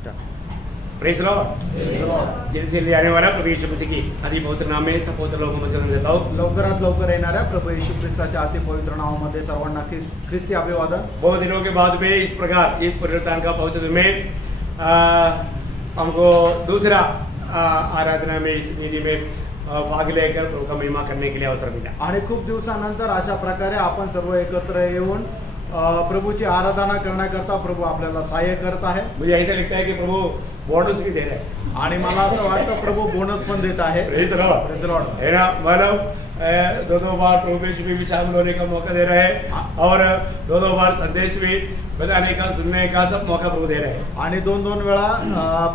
Praise Lord. जल्दी से आने वाला प्रभु यीशु मसीह की अति पवित्र नाम में सब पवित्र लोगों में से देता हूँ। लवकरात लवकर येणाऱ्या प्रभू येशू ख्रिस्ताच्या अति पवित्र नावामध्ये सर्वांना ख्रिस्ती अभिवादन। बहुत दिनों के बाद में इस प्रकार इस पुनरुत्थान का पवित्र दिन में हमको दूसरा आराधना में इस विधि में भाग लेकर प्रभु का महिमा करने के लिए अवसर मिला। आणि खूप दिवसानंतर अशा प्रकारे आपण सर्व एकत्र येऊन प्रभूची आराधना करण्याकरता प्रभू आपल्याला सहाय्य करत आहे। मुझे ऐसा लगता है कि प्रभु बोनस भी दे रहे हैं आणि मला असं वाटतं प्रभू बोनस पण देत आहे। Praise Lord, praise Lord. है ना, मतलब दो बार प्रवेश में भी शामिल होने का मौका दे रहे हैं और दो बार संदेश भी बताने का सुनने का सब मौका प्रभु दे रहे हैं। आणि दोन वेळा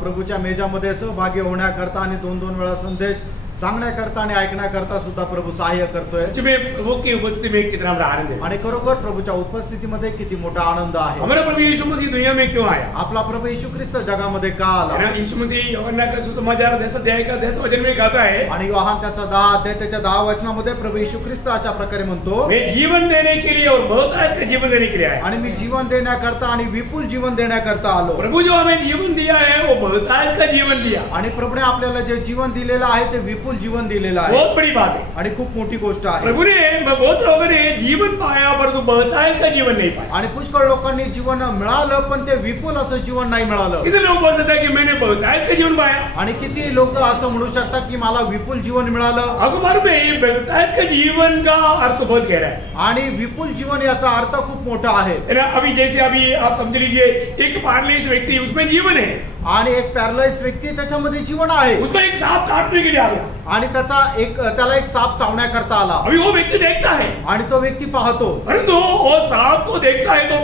प्रभूच्या मेजामध्ये सहभागी होण्याकरता आणि दोन वेळा संदेश सांगण्याकरता आणि ऐकण्याकरता सुद्धा प्रभू सहाय्य करतोय। सच में प्रभु की उपस्थिति में कितना बड़ा आनंद है आणि खरोखर प्रभूच्या उपस्थितीमध्ये किती मोठा आनंद आहे। हमारा प्रभु यीशु मसीह दुनिया में क्यों आया? आपला प्रभू येशू ख्रिस्त जगामध्ये का आला? यीशु मसीह यूहन्ना का सुसमाचार 10 अध्याय का 10 वचन में कहता है, आणि योहान त्याचा 10 अध्याय त्याच्या 10 वचनामध्ये प्रभु येशू ख्रिस्त अशा प्रकारे म्हणतो, मैं जीवन देने के लिए और बहुतायत का जीवन देने के लिए आया। आणि मी जीवन देण्याकरता आणि विपुल जीवन देण्याकरता आलो। प्रभु जो हमें जीवन दिया है वो बहुतायत का जीवन दिया। आणि प्रभुने आपल्याला जे जीवन दिलेलं आहे ते विपुल जीवन दिलेलं आहे। बहुत बड़ी बात है आणि खूप मोठी गोष्ट आहे। प्रभु ने बहुत लोगों ने जीवन पाया परंतु बहुतायत का जीवन नहीं पाया। आणि पुष्कळ लोकांनी जीवन मिळालं पण ते विपुल असं जीवन नाही मिळालं। किती लोग बोल सकते हैं कि मैंने बहुतायत का जीवन पाया? आणि किती लोक असं म्हणू शकतात की मला विपुल जीवन मिळालं। अखबार में बहुतायत का जीवन का अर्थ बहुत गहरा है आणि विपुल जीवन याचा अर्थ खूप मोठा आहे। अभी जैसे अभी आप समझ लीजिए एक पैरालिसिस व्यक्ति उसमें जीवन है आणि एक पॅरालाइज व्यक्ती त्याच्यामध्ये जीवन आहे। उसको एक सांप काटने के लिए आ गया आणि त्याला एक सांप चावण्याकरता आला। अभी वो व्यक्ति देखता है आणि तो व्यक्ती पाहतो परंतु वो सांप को देखता है तो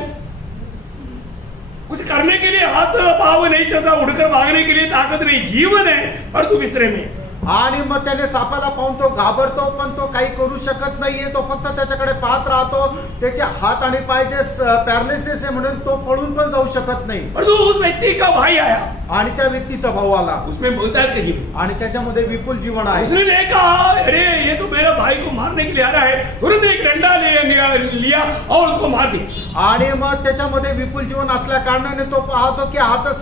कुछ करने के लिए हाथ पाव नहीं चलता, उड़कर भागने के लिए ताकत नहीं, जीवन है परंतु बिस्तरे में। आणि मग त्याने सापाला पाहून तो घाबरतो पण तो काही करू शकत नाहीये। तो फक्त त्याच्याकडे पाहत राहतो। त्याचे हात आणि पाय जे पॅरालिसिस आहे म्हणून तो पळून पण जाऊ शकत नाही। परंतु उस व्यक्ति का भाई आया आणि त्या व्यक्तीचा भाऊ आला। उसमें बहुतायत का जीवन आणि त्याच्यामध्ये विपुल जीवन आहे। उसने देखा अरे ये तो मेरा भाई को मारने के लिए आ रहा है, तुरंत एक डंडा लिया और उसको मार दिया। आणि मग त्याच्यामध्ये विपुल जीवन असल्या कारणाने तो पाहतो की हात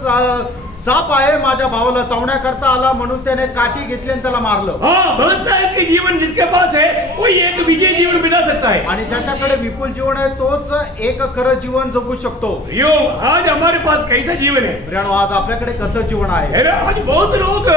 साप आहे, माझ्या भावाला चावण्याकरता आला म्हणून त्याने काठी घेतली आणि त्याला मारलं। हाँ, बहुतायत के जीवन जिसके पास है वो एक विजय जीवन बिता सकता है। आणि ज्याच्याकडे विपुल जीवन आहे तोच एक खरं जीवन जगू शकतो। यो आज हमारे पास कैसा जीवन है? प्रियानो, आज आपल्याकडे कसं जीवन आहे? आज बहुत लोग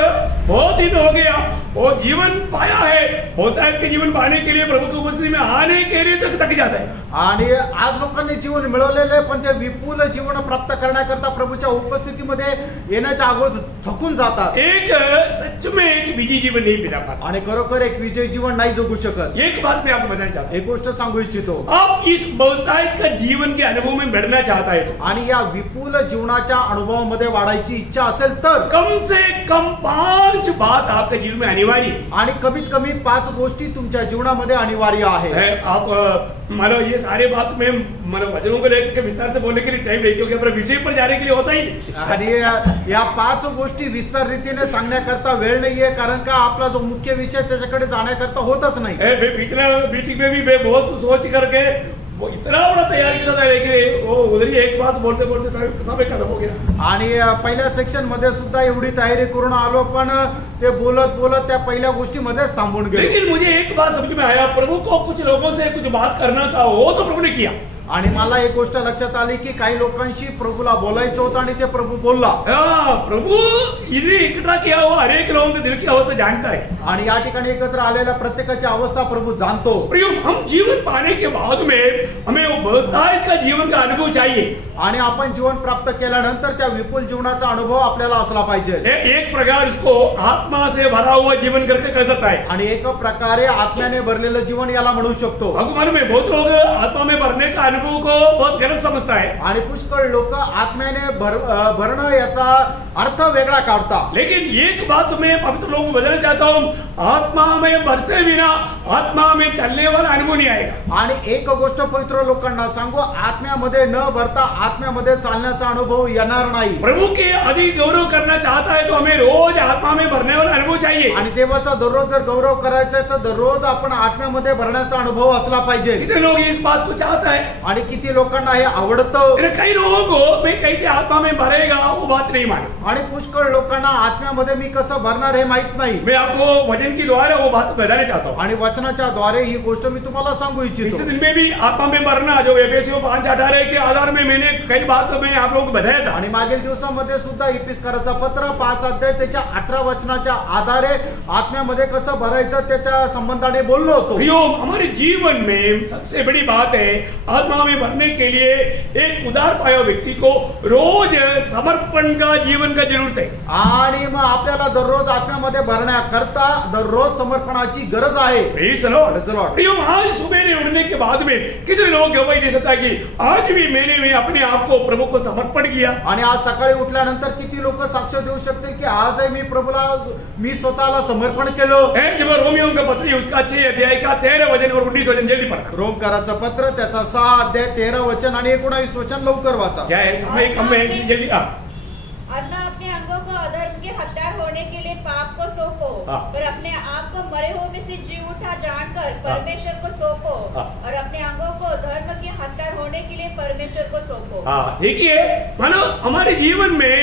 बहुत दिन हो गया वो जीवन पाया है, बहुतायत के जीवन पाने के लिए प्रभु की उपस्थिति में आने के लिए तक थक जाता है। आणि आज लोकांनी जीवन मिळवलेले पण ते विपुल जीवन प्राप्त करण्याकरता प्रभूच्या उपस्थितीमध्ये येण्याच्या अगोदर थकून जातात। एक सच में एक विजय जीवन नहीं बिता पाता आणि खरोखर एक विजय जीवन नाही जगू शकत। एक बात मैं आपको बताना चाहता हूँ, एक गोष्ट सांगू इच्छितो, आप इस बहुतायत का जीवन के अनुभव में बढ़ना चाहता है तो आणि या विपुल जीवनाच्या अनुभवामध्ये वाढायची इच्छा असेल तर कम से कम 5 बात आपके जीवन में अनिवार्य है। आणि कमीत कमी 5 गोष्टी तुमच्या जीवनामध्ये अनिवार्य आहे। आप मतलब ये सारे बात में मतलब वचनों को लेकर विस्तार से बोलने के लिए टाइम नहीं, क्योंकि अपने विषय पर जाने के लिए होता ही नहीं। आणि या 5 गोष्टी विस्तार रीतीने सांगण्याकरता वेळ नाहीये, कारण का आपला जो मुख्य विषय त्याच्याकडे जाण्याकरता होतच नाही। पिछला मीटिंग में भी मैं बहुत सोच करके वो इतना बड़ा तैयारी किया था, लेकिन वो उधर ही एक बात बोलते बोलते समय खत्म हो गया। आणि पहिल्या सेक्शन मध्ये सुद्धा एवढी तयारी करून आलो पण ते बोलत बोलत त्या पहिल्या गोष्टीमध्येच थांबून गेलो। लेकिन मुझे एक बात समझ में आया, प्रभु को कुछ लोगों से कुछ बात करना था, वो तो प्रभु ने किया। आणि मला एक गोष्ट लक्षात आली की काही लोकांशी प्रभूला बोलायचं होतं आणि ते प्रभू बोलला। प्रभु इधर इकट्ठा किया हुआ हर एक लोगों के दिल की अवस्था जानता है आणि या ठिकाणी एकत्र आलेल्या प्रत्येकाची अवस्था प्रभू जाणतो। हम जीवन पाने के बाद में हमें वो बहुतायत का जीवन का अनुभव चाहिए। आणि आपण जीवन प्राप्त केल्यानंतर त्या विपुल जीवनाचा अनुभव आपल्याला असला पाहिजे। एक प्रकार इसको आत्मा से भरा हुआ जीवन करके कह सकता है। आणि एक प्रकारे आत्म्याने भरलेलं जीवन याला म्हणू शकतो। भगवान में बहुत लोग आत्मा में भरने का अनुभव को बहुत गलत समझता है। आणि पुष्कळ लोक आत्म्याने भरणं याचा अर्थ वेगळा काढतात। लेकिन एक बात मैं पवित्र लोगों को बदलना चाहता हूँ, आत्मा में भरते बिना आत्मा में चलने वाला अनुभव नहीं आएगा। आणि एक गोष्ट पवित्र लोकांना सांगू, आत्म्यामध्ये न भरता आत्म्यामध्ये चालण्याचा अनुभव येणार नाही। प्रभु के अधिक गौरव करना चाहता है तो हमें रोज आत्मा में भरने वाला अनुभव चाहिए। आणि देवाचा दररोज जर गौरव करायचा आहे तर दररोज आपण आत्म्यामध्ये भरण्याचा अनुभव असला पाहिजे। कितने लोग इस बात को चाहता है? आणि किती लोकांना हे आवडतं. लेकिन कई लोगों को मैं कैसे आत्मा में भरेगा वो बात नहीं मालूम. आणि पुष्कळ लोकांना आत्म्यामध्ये मी कसं भरणार हे माहित नाही. मैं आपको वचन की द्वारा वो बात बताना चाहता हूँ. आणि वचनाच्या द्वारे ही गोष्ट मी तुम्हाला सांगू इस इच्छितो. दिन में भी आत्मा में भरना जो एफएससी 5:18 के आधार में मैंने कई बात मैं आप लोगों को बताया था. आणि मागील दिवसामध्ये सुद्धा इपिस्काराचा पत्र 5 अध्याय त्याच्या 18 वचनाच्या आधारे आत्म्यामध्ये कसं भरायचं त्याच्या संबंधाने बोललो होतो. हमारे जीवन में सबसे बड़ी बात है आत्मा में भरने के लिए एक उदार पाया व्यक्ति को रोज समर्पण का जीवन का जरूरत है. आणि मग आपल्याला दररोज आत्म्यामध्ये भरण्याकरता दररोज समर्पणाची गरज आहे. Praise the Lord. आज सुबह उठने के बाद में कितने लोग गवाही दे सकता है कि आज भी मैंने अपने आप को प्रभु को समर्पण किया. आणि आज सकाळी उठल्यानंतर किती लोक साक्ष देऊ शकतील की आजही मी प्रभूला मी स्वतःला समर्पण केलं. जब रोमियो का पत्र उसका 6 अध्याय का 13 वचन और 19 वचन जल्दी पढ़ना. रोमकाराचं पत्र त्याचा 6 अध्याय 13 वचन आणि 19 वचन लवकर वाचा. क्या है समय कम है जल्दी. और न अपने अंगों को अधर्म के हत्यार होने के लिए पाप को सौंपो, पर अपने आप को मरे हुए में से जी उठा जानकर परमेश्वर को सौंपो, और अपने अंगों को धर्म के हत्यार होने के लिए परमेश्वर को सौंपो. देखिए मानो हमारे जीवन में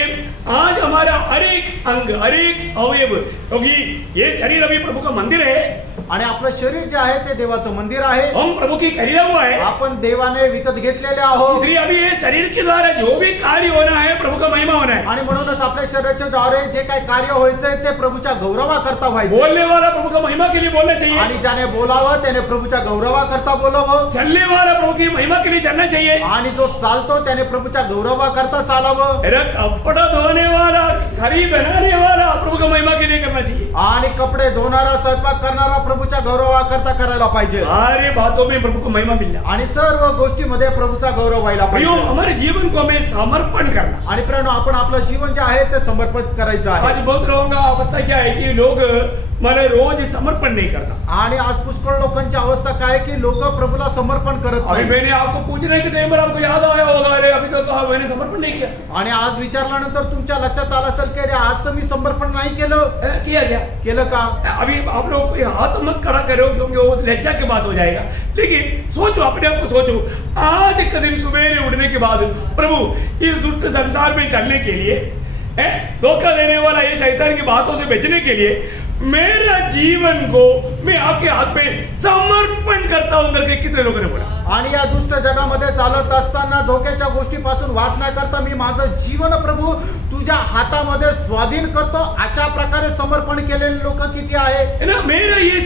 आज हमारा हर एक अंग हर एक अवयव, क्योंकि ये शरीर अभी प्रभु का मंदिर है आणि आपलं शरीर जे आहे ते देवाचं मंदिर आहे. हम प्रभु की खरीदा हुआ है. आपण देवाने विकत घेतलेले आहोत. इसलिए अभी ये शरीर के द्वारा जो भी कार्य होना है प्रभु का महिमा होना है. आणि म्हणूनच आपल्या शरीराच्या द्वारे जे काही कार्य व्हायचंय ते प्रभूच्या गौरवाकरता व्हायचं. बोलने वाला प्रभु का महिमा के लिए बोलना चाहिए. आणि ज्याने बोलावं त्याने प्रभूच्या गौरवाकरता बोलावं. चलने वाला प्रभु की महिमा के लिए चलना चाहिए. आणि जो चालतो त्याने प्रभूच्या गौरवाकरता चालावं. कपड़ा धोने वाला घरी बनाने वाला प्रभु का महिमा के लिए करना चाहिए. आणि कपडे धोणारा स्वयंपाक करणारा प्रभूच्या गौरवाकरता करायला पाहिजे. सारे बातों में प्रभु को महिमा मिल जाए. आणि सर्व गोष्टीमध्ये प्रभूचा गौरव व्हायला पाहिजे. हमारे जीवन को हमें समर्पण करना. आणि प्रेरणा आपण आपलं जीवन जे आहे ते समर्पित करायचं आहे. आज बहुत लोगों का अवस्था क्या है कि लोग मला रोज समर्पण नहीं करता. आणि आज पुष्कळ लोकांची अवस्था काय की लोक प्रभूला समर्पण करत अभी नाही. मैंने आपको पूछने के टाइम पर आपको याद आया होगा अरे अभी तो कहा मैंने समर्पण नहीं किया. आणि आज विचारल्यानंतर तुमच्या लक्षात आलं असेल की अरे आज तर मी समर्पण नाही केलं. किया गया केलं का? अभी आप लोग हाथ मत खड़ा करो क्योंकि वो लज्जा की बात हो जाएगा. लेकिन सोचो अपने आप को सोचो आज एक दिन सुबह उठने के बाद प्रभु इस दुष्ट संसार में चलने के लिए धोखा देने वाला ये शैतान की बातों से बचने के लिए मेरा जीवन को मैं आपके हाथ में समर्पण करता हूं करके कितने लोगों ने बोला. आणि या दुष्ट जगामध्ये चालत असताना धोक्याच्या गोष्टीपासून वाचण्याकरता मी माझं जीवन प्रभू तुझ्या हातामध्ये स्वाधीन करतो अशा प्रकारे समर्पण केलेले लोक किती आहे ना. मेरा ये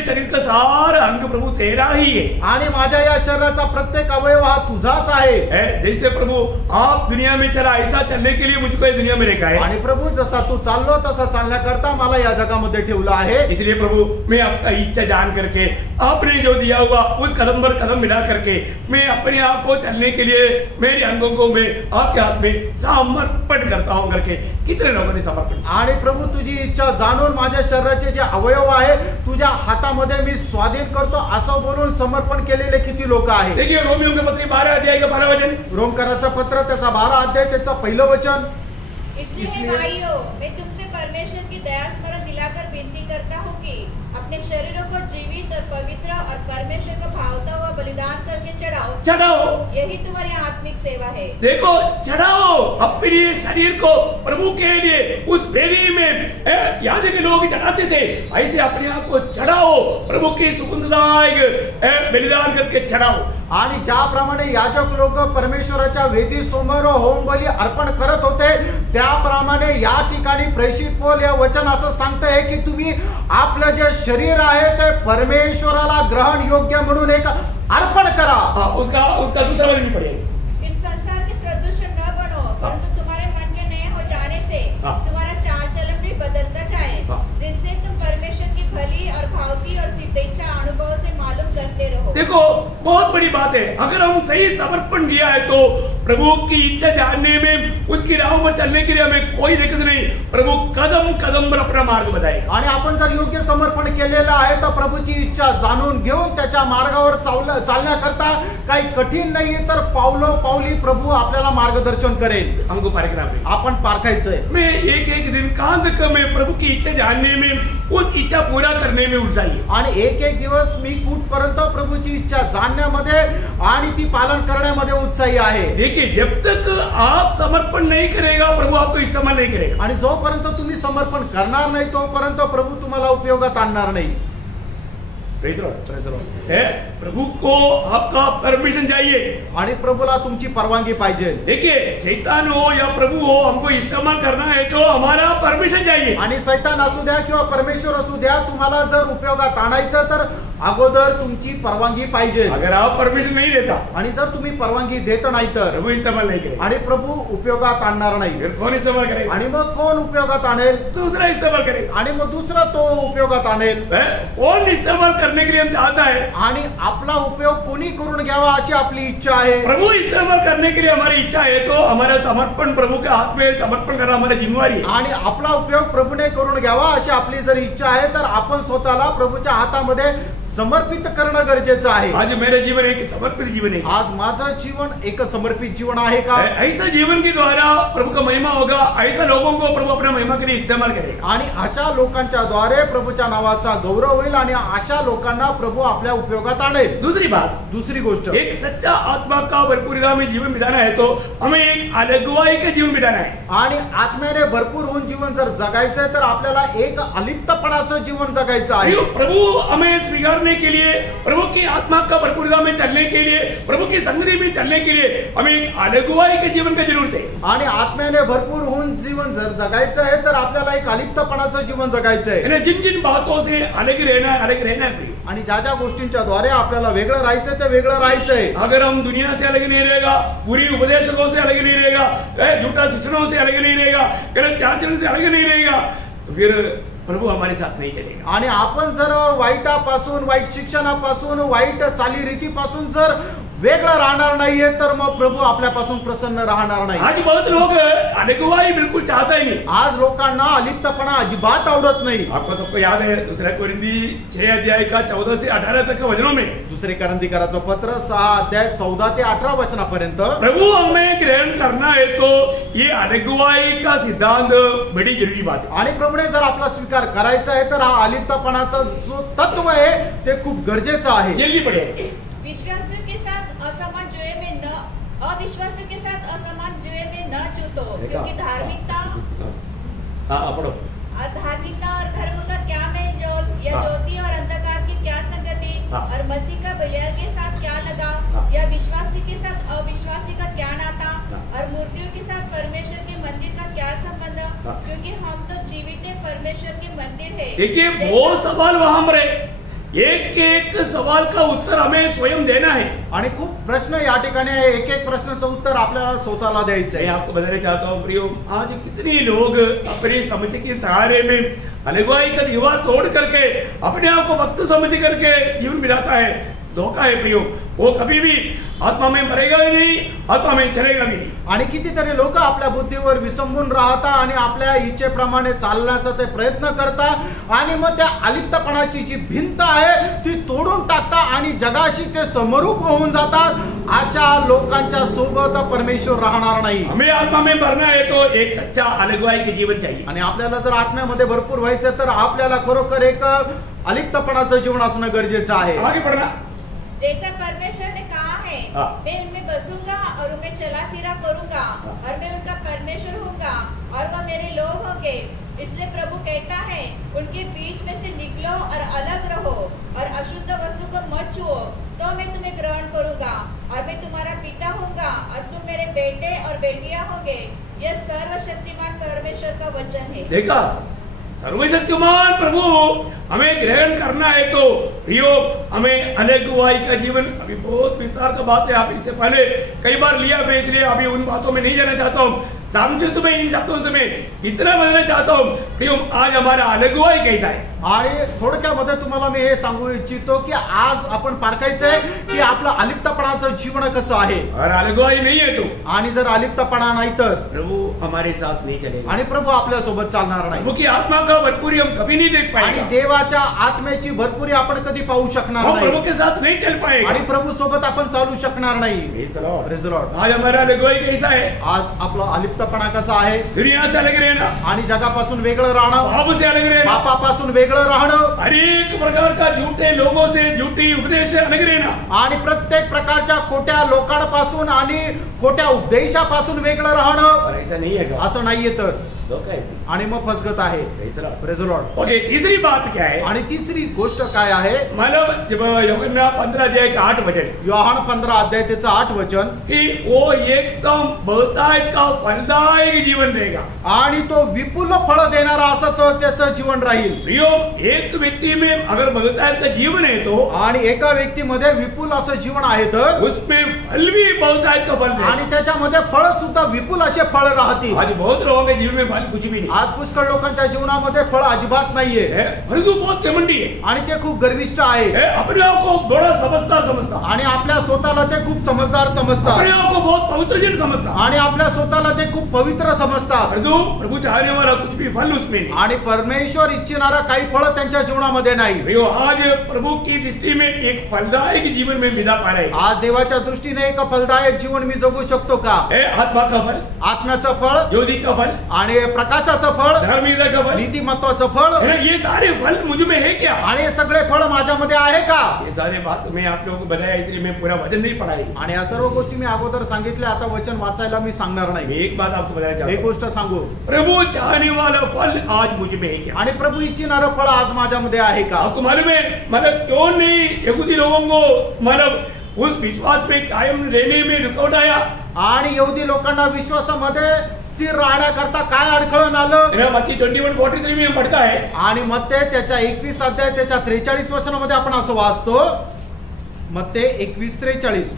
शरीर का सारा अंग प्रभू तेरा ही है. आणि माझ्या या शरीराचा प्रत्येक अवयव हा तुझाच आहे. जैसे प्रभु आप दुनिया में चला ऐसा चलने के लिए मुझको इस दुनिया में रखा है. आणि प्रभू जसा तू चाललो तसा चालण्याकरता मला या जगामध्ये ठेवलं आहे. इसलिए प्रभु मैं आपका इच्छा जान करके आपने जो दिया हुआ उस कदम पर कदम मिला करके मैं अपने आप को चलने के लिए मेरे अंगों को मैं आपके हाथ में समर्पण करता हूं करके कितने लोगों ने समर्पण. आणि प्रभू तुझी इच्छा जाणून माझ्या शरीराचे जे अवयव आहे तुझ्या हातामध्ये मी स्वाधीन करतो असं बोलून समर्पण केलेले किती लोक आहेत. देखिए रोमियो के पत्र 12 अध्याय का 12 वचन. रोमकाराचं पत्र त्याचा 12 अध्याय त्याचा पहिलं वचन. इसलिए भाइयों मैं तुमसे परमेश्वर की दया स्मरण दिलाकर विनती करता हूँ कि अपने शरीरों को जीवित और पवित्र और परमेश्वर को भावता हुआ बलिदान करके चढ़ाओ. यही तुम्हारी आत्मिक सेवा है. देखो चढ़ाओ अपने शरीर को प्रभु के लिए. उस वेदी में याजक लोग चढ़ाते थे ऐसे अपने आप को चढ़ाओ प्रभु की सुगंधदायक बलिदान करके चढ़ाओ. आणि ज्याप्रमाणे याजक लोक परमेश्वराच्या वेदी समोर होम बली अर्पण करत होते त्याप्रमाणे या ठिकाणी प्रेषित पौल या वचन असं सांगते की तुम्ही आपलं जे शरीर आहे ते परमेश्वराला ग्रहण योग्य म्हणून एक अर्पण करा. उसका दूसरा वचन भी पढ़िए. इस संसार के सदृश न बनो परंतु तुम्हारे मन के नए हो जाने से तुम्हारा चाल चलन भी बदलता जाए जिससे तुम परमेश्वर की भली और भावती और सिद्ध इच्छा अनुभव से मालूम करते रहो. देखो बहुत बड़ी बात है. अगर हम सही समर्पण किया है तो प्रभु की इच्छा जानने में, उसकी राह पर चलने के लिए हमें कोई दिक्कत नहीं। प्रभु कदम कदम पर अपना मार्ग बताएगा। आणि आपण जर योग्य समर्पण केलेलं आहे तर प्रभूची इच्छा जाणून घेऊन त्याच्या मार्गावर चालण्याकरता काही कठीण नाहीये, तर पावली प्रभू आपल्याला मार्गदर्शन करेल। हमको पार करना पड़ेगा, आपण पारखायचंय। मैं एक एक दिन कहां तक मैं प्रभु की इच्छा जानने में, उस इच्छा पूरा करने में उलझाई। आणि एक एक दिवस मी कुठपर्यंत प्रभूची इच्छा जाणण्यामध्ये आणि ती पालन करण्यामध्ये उत्साही आहे। देखिए, जब तक आप समर्पण नहीं करेगा प्रभु आपको इस्तेमाल नहीं करेगा। आणि जोपर्यंत तुम्ही समर्पण करणार नाही तोपर्यंत प्रभू तुम्हाला उपयोगात आणणार नाही। प्रभु को आपका परमिशन चाहिए आणि प्रभूला तुमची परवानगी पाहिजे। देखिए, शैतान हो या प्रभु हो, हमको इस्तेमाल करना है तो हमारा परमिशन चाहिए। आणि शैतान असू द्या किंवा परमेश्वर असू द्या, तुम्हाला जर उपयोगात आणायचं तर अगोदर तुमची परवानगी पाहिजे। अगर आप परमिशन नहीं देता आणि जर तुम्ही परवानगी देत नाही तर प्रभु इस्तेमाल नहीं करेगा। आणि प्रभु उपयोगात आणणार नाही। फिर कौन इस्तेमाल करेगा? आणि मग कोण उपयोगात आणेल? दूसरा इस्तेमाल करेगा। आणि मग दुसरा तो उपयोगात आणेल। कौन इस्तेमाल करने के लिए हम चाहता है? आणि आपला उपयोग कोणी करून घ्यावा अशी आपली इच्छा आहे। प्रभु इस्तेमाल करने के लिए हमारी इच्छा है तो हमारा समर्पण प्रभु के हाथ में समर्पण करना हमारी जिम्मेवारी है। आणि आपला उपयोग प्रभूने करून घ्यावा अशी आपली जर इच्छा आहे तर आपण स्वतःला प्रभूच्या हातामध्ये समर्पित करणं गरजेचं आहे। आज मेरे जीवन एक समर्पित जीवन है। आज माझं जीवन एक समर्पित जीवन आहे का? ऐसा जीवन के द्वारा प्रभु का महिमा होगा, ऐसा लोगों को प्रभु अपना महिमा के लिए इस्तेमाल करेगा। आणि अशा लोकांच्या द्वारे प्रभूच्या नावाचा गौरव होईल आणि अशा लोकांना प्रभू आपल्या उपयोगात आणेल। दुसरी गोष्ट, एक सच्चा आत्मा का भरपूर में जीवन बिताना है तो हमें एक अलगवाई का जीवन बिताना है। आणि आत्म्याने भरपूर होऊन जीवन जर जगायचंय तर आपल्याला एक अलिप्तपणाचं जीवन जगायचं आहे। प्रभु हमें स्वीकार के लिए, प्रभु की आत्मा का भरपूरता में चलने के लिए, प्रभु की संगति में चलने के लिए हमें एक अलगवाई के जीवन की जरूरत है। आणि आत्म्याने भरपूर होऊन जीवन जर जगायचं आहे तर आपल्याला एक अलिप्तपणाचं जीवन जगायचं आहे। जिन जिन बातों से अलग रहना है आणि ज्या ज्या गोष्टींच्या द्वारे आपल्याला वेगळं राहायचंय ते वेगळं राहायचंय। अगर हम दुनिया से अलग नहीं रहेगा, बुरी उपदेशकों से अलग नहीं रहेगा, झूठा शिक्षणों से अलग नहीं रहेगा, गलत चाल से अलग नहीं रहेगा, तो फिर प्रभु हमारे साथ नहीं चलेगा। आणि आपण जर वाईटापासून, वाईट शिक्षणापासून, वाईट चालीरीतीपासून जर वेगळं राहणार नाहीये तर मग प्रभू आपल्यापासून प्रसन्न राहणार नाही। आज बहुत लोग अलगवाई बिल्कुल चाहता ही नहीं। आज लोकांना अलिप्तपणा अजिबात आवडत नाही। आपको सबको याद है दूसरा कोरिंथी 6 अध्याय का 14 से 18 तक के वचनों में, दुसरे कोरिंथीकराचं पत्र 6 अध्याय 14 ते 18 वचनापर्यंत, प्रभु हमें ग्रहण करना है तो ये अलगवाई का सिद्धांत बड़ी जरूरी बात है। आणि प्रभूने जर आपला स्वीकार करायचा आहे तर हा अलिप्तपणाचा जो तत्व आहे ते खूप गरजेचं आहे। जल्दी पढ़े। विश्वासियों के साथ असमान जुए में न, अविश्वासियों के साथ असमान जुए में न चूतो, क्योंकि धार्मिकता पढ़ो। धार्मिकता और धर्म का क्या मेल जोल, या ज्योति और अंधकार की क्या संगति, और मसीह का बलियाल के साथ क्या लगाव, या विश्वासी के साथ अविश्वासी का क्या नाता, और मूर्तियों के साथ परमेश्वर के मंदिर का क्या संबंध, क्योंकि हम तो जीवित परमेश्वर के मंदिर है। देखिए, बहुत सवाल वहां पर है, एक एक सवाल का उत्तर हमें स्वयं देना है। आणि खूप प्रश्न या ठिकाणी आहे, एक एक प्रश्नाचं उत्तर आपल्याला स्वतःला द्यायचं आहे। मैं आपको बताना चाहता हूँ प्रियो, आज कितने लोग अपने समझ के सहारे में अलगवाई का दीवार तोड़ करके अपने आप को भक्त समझ करके जीवन बिताता है। धोखा है प्रियो, वो कभी भी आत्मा में मरेगा ही नहीं, आत्मा में चलेगा भी नहीं। आणि कितीतरी लोक आपल्या बुद्धीवर विसंबून राहता आणि आपल्या इच्छेप्रमाणे चालण्याचा ते प्रयत्न करता आणि मग त्या अलिप्तपणाची जी भिंत आहे ती तोडून टाकता आणि जगाशी ते समरूप होऊन जातात। अशा लोकांच्या सोबत परमेश्वर राहणार नाही। हमें आत्मा में भरना है तो एक सच्चा अलगवाई के जीवन चाहिए। आणि आपल्याला जर आत्म्यामध्ये भरपूर व्हायचं तर आपल्याला खरोखर एक अलिप्तपणाचं जीवन असणं गरजेचं आहे। आगे बढ़ना। जैसा परमेश्वर ने कहा है, मैं उनमें बसूंगा और उनमें चला फिरा करूंगा, और मैं उनका परमेश्वर होऊंगा और वह मेरे लोग होंगे। इसलिए प्रभु कहता है, उनके बीच में से निकलो और अलग रहो, और अशुद्ध वस्तु को मत छुओ, तो मैं तुम्हें ग्रहण करूंगा, और मैं तुम्हारा पिता होऊंगा और तुम मेरे बेटे और बेटियां होंगे। यह सर्वशक्तिमान परमेश्वर का वचन है। देखा, सर्वशक्तिमान प्रभु हमें ग्रहण करना है तो प्रियो हमें अलगवाई का जीवन, अभी बहुत विस्तार का बात है, आप इससे पहले कई बार लिया, मैं इसलिए अभी उन बातों में नहीं जाना चाहता हूँ। समझो तो मैं इन शब्दों से मैं इतना बदलना चाहता हूँ कि आज हमारा अलगुवाई कैसा है। आणि थोडक्यामध्ये तुम्हाला मी हे सांगू इच्छितो की आज आपण पारखायचंय की आपलं अलिप्तपणाचं जीवन कसं आहे। और अलगुवाई नहीं है तो, आणि जर अलिप्तपणा नाही तर प्रभु हमारे साथ नहीं चलेगा आणि प्रभु आपल्या सोबत चालणार नाही। प्रभु की आत्मा का भरपूरी हम कभी नहीं देख आणि पाएंगे, देवाच्या आत्म्याची भरपुरी आपण कधी पाहू शकणार हम प्रभु नाही के साथ नहीं चल पाएंगे आणि प्रभु सोबत आपण चालू शकणार नाही। Praise the Lord. Praise the Lord. आज हमारा अलगुवाई कैसा है? आज आपला अलिप्तपणा कसा आहे दुनिया से अलग रहना, आणि जगापासून वेगळं राहणं, पाप से अलग रहना, पापापासून वेगळं राहणं, हर एक प्रकार का झूठे लोगों से झूठी उपदेश से अलग रहना आणि प्रत्येक प्रकारच्या खोट्या लोकांपासून आणि खोट्या उपदेशापासून वेगळं राहणं, और ऐसा नहीं है का असं नाहीये तर धोखा है। आणि मग फसगत आहे। Praise the Lord. Praise the Lord. Okay, तीसरी बात क्या है? आणि तिसरी गोष्ट काय आहे मानव जब यूहन्ना 15 अध्याय का 8 वचन योहान 15 अध्याय त्याचं 8 वचन कि वो एकदम बहुतायत का फलदायक जीवन देगा आणि तो विपुल फळ देणारा असं तो त्याचं जीवन राहील। प्रियो, एक व्यक्ति में अगर बहुतायत का जीवन है तो आणि एका व्यक्तीमध्ये विपुल असं जीवन आहे तर उसमें फल भी बहुतायत का फल देगा। आणि त्याच्यामध्ये फळ सुद्धा विपुल असे फळ राहतील। आज बहुत लोगों के जीवन में फल कुछ भी नहीं आज पुष्कळ लोकांच्या जीवनामध्ये फळ अजिबात नाहीये है, परंतु बहुत घमंडी है, आणि ते खूप गर्विष्ठ आहे अपने आप को बड़ा समझता आणि आपल्या स्वतःला ते खूप समजदार अपने समजतात आप को बहुत पवित्र जन समझता, आणि आपल्या स्वतःला ते खूप पवित्र समजतात परंतु प्रभु चाहने वाला कुछ भी फल उसमें नहीं। आणि परमेश्वर इच्छिणारा काही फळ त्यांच्या जीवनामध्ये नाही। प्रियो, आज प्रभु की दृष्टि में एक फलदायक जीवन में विदा पा रहे आज देवाच्या दृष्टीने एक फलदायक जीवन मी जगू शकतो का? आत्मा का फल, आत्म्याचं फळ, ज्योति का फल, आणि प्रकाशाचं फळ, धार्मिकता का फल, नीतिमत्वाचं फळ, है ना, ये सारे फल मुझ में है क्या? आणि हे सगळे फळ माझ्यामध्ये आहे का? ये सारे बात मैं आप लोगों को बताया, इसलिए मैं पूरा वचन नहीं पढ़ाई। आणि या सर्व गोष्टी मी अगोदर सांगितल्या, आता वचन वाचायला मी सांगणार मैं नाही। एक बात आपको बताना एक चाहता हूँ, गोष्ट सांगू, प्रभु चाहने वाला फल आज मुझ में है क्या? आणि प्रभू इच्छिणारं फळ आज माझ्यामध्ये आहे का? आपको मालूम है, मतलब क्यों नहीं यहूदी लोगों को मतलब उस विश्वास में कायम रहने में रुकावट आया? आणि यहुदी लोकांना विश्वासामध्ये स्थिर राहण्याकरता काय अडखळण आलं? मत्ती 21:43 में पढ़ता है, आणि मत्ते त्याच्या 21 अध्याय त्याच्या 43 वचनामध्ये आपण असं वाचतो, मत्ते 21:43,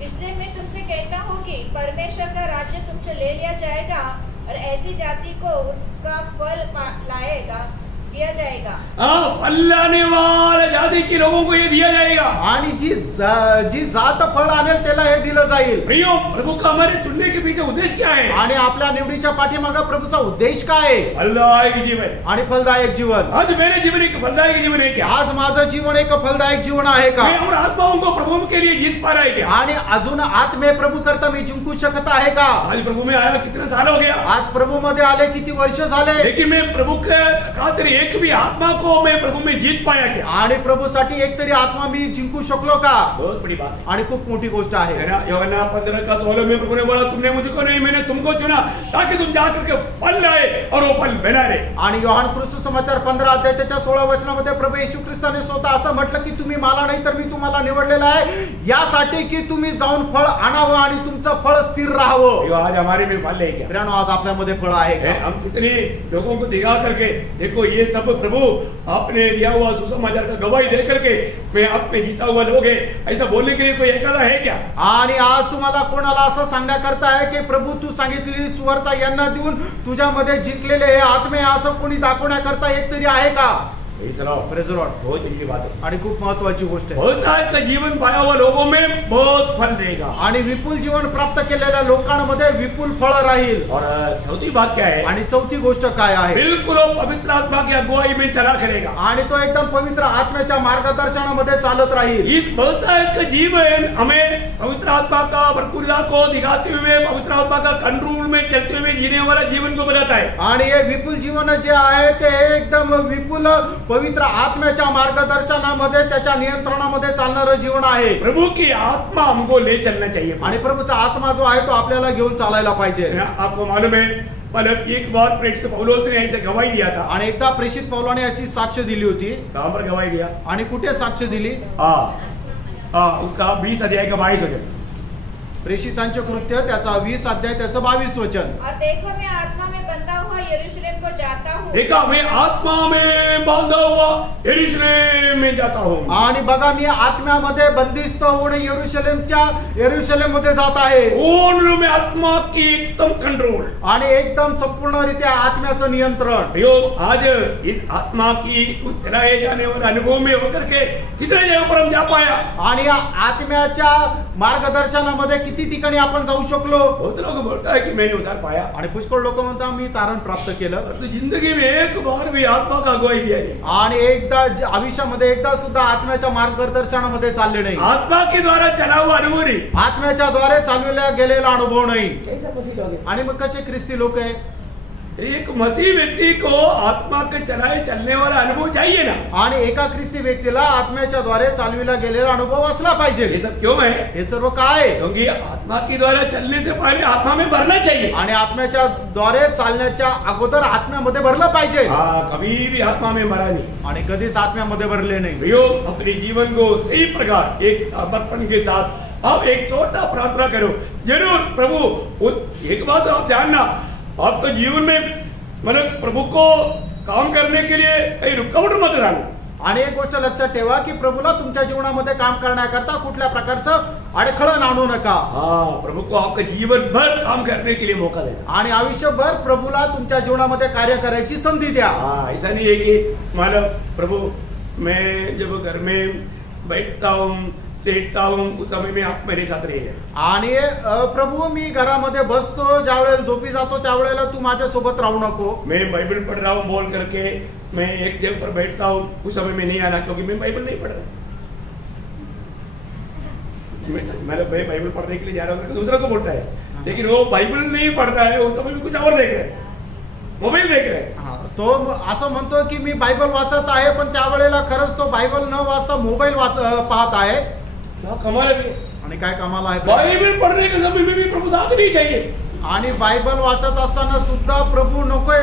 इसलिए मैं तुमसे कहता हूँ कि परमेश्वर का राज्य तुमसे ले लिया जाएगा और ऐसी जाति को उसका फल लाएगा दिया जाएगा। फल लाने वाले जाति के लोगों को ये दिया जाएगा, आणि जी जात फळ आणेल त्याला हे दिलं जाईल। प्रियो, प्रभु का हमारे चुनने के पीछे उद्देश्य क्या है? आणि आपल्या निवडीच्या पाठीमागे प्रभूचा उद्देश काय आहे? फलदायक जीवन। आणि फलदायक जीवन। आज मेरे जीवन एक फलदायक जीवन है क्या? आज माझं जीवन एक फलदायक जीवन आहे का? मैं और आत्माओं को प्रभु के लिए जीत पा रहा है क्या? आणि अजून आत्मे प्रभू करता मी जिंकू शकत आहे का? आज प्रभु में आया कितने साल हो गया, आज प्रभू मध्ये आले किती वर्ष झाले, लेकिन मैं प्रभु के खातिर एक भी आत्मा को मैं प्रभु में जीत पाया क्या? आणि प्रभूसाठी एक तरी आत्मा मी जिंकू शकलो का? बहुत बड़ी बात आणि खूप मोठी गोष्ट आहे। है ना। यूहन्ना 15:16 में प्रभु ने बोला, तुमने मुझको नहीं, मैंने तुमको चुना ताकि तुम जाकर के फल लाए और वो फल बना रहे। आणि योहान कृष्ण समाचार 15 अध्याय त्याच्या 16 वचनामध्ये प्रभू येशू ख्रिस्ताने स्वतः असं म्हटलं की तुम्ही मला नाही तर मी तुम्हाला निवडलेलं आहे यासाठी की तुम्ही जाऊन फळ आणावं आणि तुमचं फळ स्थिर राहावं। आज हमारे में फल है क्या? प्रियानो, आज आपल्यामध्ये फळ आहे का? हम कितने लोगों को दिखा करके देखो ये सब प्रभु आपने दिया हुआ सुसमाचार का गवाही दे करके मैं आप में जीता हुआ लोग है, ऐसा बोलने के लिए कोई एखादा है क्या? आणि आज तुम्हाला कोणाला असं सांगण्याकरता आहे की प्रभू तू सांगितलेली सुवार्ता यांना देऊन तुझ्यामध्ये जिंकलेले हे आत्मे असं कोणी दाखवण्याकरता एक तरी आहे का? Praise the Lord. बहुत जरूरी बात है आणि खूप महत्वाची गोष्ट आहे। बहुतायत का जीवन पाया हुआ लोगों में बहुत फल देगा आणि विपुल जीवन प्राप्त केलेल्या लोकांमध्ये विपुल फळ राहील। और चौथी बात क्या है? आणि चौथी गोष्ट काय आहे? बिल्कुल पवित्र आत्मा की अगुवाई में चला करेगा आणि तो एकदम पवित्र आत्म्याच्या मार्गदर्शनामध्ये चालत राहील। इस बहुतायत का जीवन हमें पवित्र आत्मा का भरपूरता को दिखाते हुए पवित्र आत्मा का कंट्रोल में चलते हुए जीने वाला जीवन को बताता है। आणि हे विपुल जीवन जे आहे ते एकदम विपुल पवित्र आत्म्याच्या मार्गदर्शनामध्ये त्याच्या नियंत्रणामध्ये चालणारं जीवन आहे। प्रभु की आत्मा हमको ले चलना चाहिए आणि प्रभूचा आत्मा जो आहे तो आपल्याला घेऊन चालायला पाहिजे। आपको मालूम है, मतलब एक बार प्रेरित पौलुस ने ऐसे गवाही दिया था। आणि एकदा प्रेषित पौलाने अशी साक्ष दिली होती। कहां पर गवाही दिया? आणि कुठे साक्ष दिली? उसका 20 अध्याय का 22 वचन। प्रेषितांचे कृत्य त्याचा 20 अध्याय त्याचं 22 वचन. और देखो मैं आत्मा में बंधा हुआ यरूशलेम को जाता हूँ. देखा मैं आत्मा में बांधा हुआ यरूशलेम में जाता हूँ. आणि बघा मी आत्म्यामध्ये बंदिस्त होऊन यरूशलेम मध्ये जात आहे. पूर्ण रूप में आत्मा की एकदम कंट्रोल आणि एकदम संपूर्णरित्या आत्म्याचं नियंत्रण. भैया आज इस आत्मा की उस चलाए जाने वाले अनुभव में होकर के कितने जगह पर हम जा पाया. आणि या आत्म्याच्या मार्गदर्शनामध्ये किती ठिकाणी आपण जाऊ शकलो. बहुत लोग बोलता है कि मैंने उतार पाया. आणि पुष्कळ लोक म्हणतात मी तारण प्राप्त केलं. तो जिंदगी में एक बार भी आत्मा का अगुवाई दिया नहीं. आणि एकदा आयुष्यामध्ये एकदा सुद्धा आत्म्याच्या मार्गदर्शनामध्ये चालले नाही. आत्मा के द्वारा चला हुआ अनुभव नहीं. आत्म्याच्या द्वारे चालवल्या गेलेला अनुभव नाही. कैसा मसीह लोग हैं? आणि मग कसे ख्रिस्ती लोक आहे. एक मसीह व्यक्ति को आत्मा के चलाए चलने वाला अनुभव चाहिए ना. आणि एका ख्रिस्ती व्यक्तीला आत्म्याच्या द्वारे चालविला गेलेला अनुभव असला पाहिजे. ये सब क्यों है? हे सर्व काय आहे. क्योंकि आत्मा के द्वारा चलने से पहले आत्मा में भरना चाहिए. आणि आत्म्याच्या द्वारे चालण्याच्या अगोदर आत्म्यामध्ये भरलं पाहिजे. हाँ, कभी भी आत्मा में भरा नहीं. आणि कधीच आत्म्यामध्ये भरले नाही. भैया अपने जीवन को सही प्रकार एक समर्पण के साथ आप एक छोटा प्रार्थना करो. जरूर प्रभु एक बात आप जानना, आपके जीवन में मतलब प्रभु को काम करने के लिए कहीं रुकावट मत डालना. आणि एक गोष्ट लक्षात ठेवा की प्रभूला तुमच्या जीवनामध्ये काम करण्याकरता कुठल्या प्रकारचं अडखळण आणू नका. हाँ, प्रभु को आपका जीवन भर काम करने के लिए मौका देना. आणि आयुष्यभर प्रभूला तुमच्या जीवनामध्ये कार्य करायची संधी द्या. हाँ, ऐसा नहीं है कि मतलब प्रभु मैं जब घर में बैठता हूँ लेटता हूँ उस समय में आप मेरे साथ रहिए. आणि प्रभू मी घरामध्ये बसतो ज्यावेळेला झोपी जातो त्यावेळेला तू माझ्या सोबत राहू नको. मैं बाइबल पढ़ रहा हूँ बोल करके मैं एक जगह पर बैठता हूँ उस समय में नहीं आना, क्योंकि मैं बाइबल नहीं पढ़ रहा. मैं बाइबल पढ़ने के लिए जा रहा हूँ दूसरा को बोलता है, लेकिन वो बाइबल नहीं पढ़ रहा है, उस समय में कुछ और देख रहे हैं, मोबाईल देख रहे हैं. तो असं म्हणतो की मी बायबल वाचत आहे पण त्यावेळेला खरंच तो बायबल न वाचता मोबाईल पाहत आहे. कमाल है. आणि काय कमाल आहे. बाइबल पढ़ने के समय में भी प्रभु साथ नहीं चाहिए. आणि बायबल वाचत असताना सुद्धा प्रभू नकोय.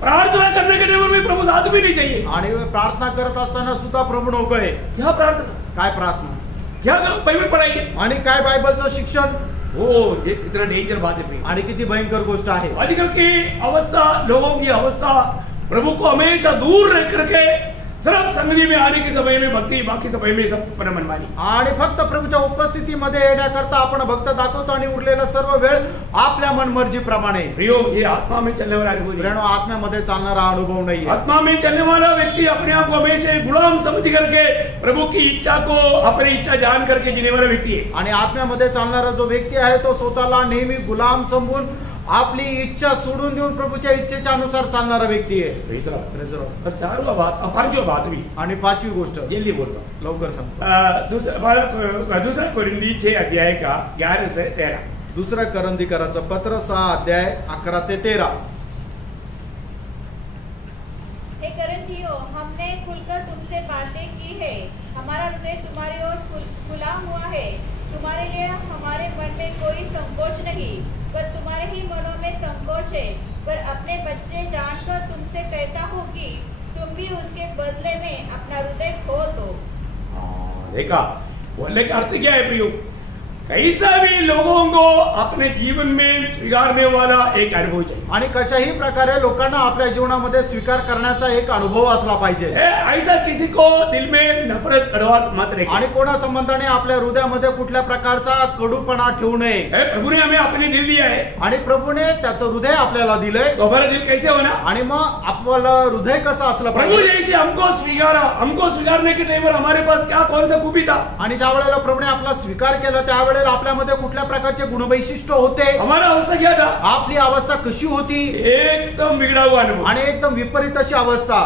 प्रार्थना करने के टाइम में प्रभु साथ भी नहीं चाहिए. आणि प्रार्थना करत असताना सुद्धा प्रभू नकोय. क्या प्रार्थना, काय प्रार्थना, क्या बाइबल पढ़ाई आणि काय बायबलचं शिक्षण. हो, ये कितना डेंजर बात है. आणि किती भयंकर गोष्ट आहे. आजकल की अवस्था, लोगों की अवस्था प्रभु को हमेशा दूर रह करके सिर्फ संगति में आने के समय में भक्ति, बाकी समय में सब पर मनमानी. आणि फक्त प्रभूच्या उपस्थितीमध्ये येण्याकरता आपण भक्त दाखवतो आणि उरलेला सर्व वेळ आपल्या मनमर्जीप्रमाणे. प्रियो, ये आत्मा में चलने वाला अनुभव नहीं. आत्म्यामध्ये चालणारा अनुभव नाही. आत्मा में चलने वाला व्यक्ति अपने आप को हमेशा गुलाम समझ करके प्रभु की इच्छा को अपनी इच्छा जान करके जीने वाला व्यक्ती है. आणि आत्म्यामध्ये चालणारा जो व्यक्ती आहे तो स्वतःला नेहमी गुलाम समजून आपली इच्छा सोडून देऊन प्रभूच्या इच्छेच्या अनुसार चालणारा व्यक्ती आहे. चारवा बात, पांचवा बात भी. आणि पाचवी गोष्ट जल्दी बोलतो, लवकर सांगतो. दूसरा कोरिंथी 6 अध्याय का 11 से 13. दुसरा करंदीकराचं पत्र 6 अध्याय 11 ते 13. हे करंथियों, हमने खुलकर तुमसे बातें की है. हमारा हृदय तुम्हारी ओर खुला हुआ है. तुम्हारे लिए हमारे मन में कोई संकोच नहीं, पर तुम्हारे ही मनों में संकोच है. पर अपने बच्चे जानकर तुमसे कहता हूँ कि तुम भी उसके बदले में अपना हृदय खोल दो. देखा, बोलने का अर्थ क्या है प्रियो? कैसा भी लोगों को अपने जीवन में स्वीकारने वाला एक अनुभव चाहिए. आणि कशाही प्रकारे लोकांना आपल्या जीवनामध्ये स्वीकार करण्याचा एक अनुभव असला पाहिजे. ऐसा किसी को दिल में नफरत अडवात मत रखे. आणि कोणा संबंधाने आपल्या हृदयामध्ये कुठल्या प्रकारचा कडूपणा ठेवू नये. प्रभु ने हमें अपने दिल दिया है. आणि प्रभूने त्याचं हृदय आपल्याला दिलंय. तो हमारा दिल कैसे होना. आणि मग आपलं हृदय कसं असलं पाहिजे. प्रभु जैसे हमको स्वीकारने के टाइम हमारे पास क्या कौन सा खूबी था. आणि ज्या वेळेला प्रभूने आपला स्वीकार केला त्यावेळेला आपल्यामध्ये कुठल्या प्रकारचे गुणवैशिष्ट्य होते. हमारा अवस्था क्या था. आपली अवस्था कशी होती. एकदम बिगड़ा हुआ अनुभव. आणि एकदम विपरीत अशी अवस्था.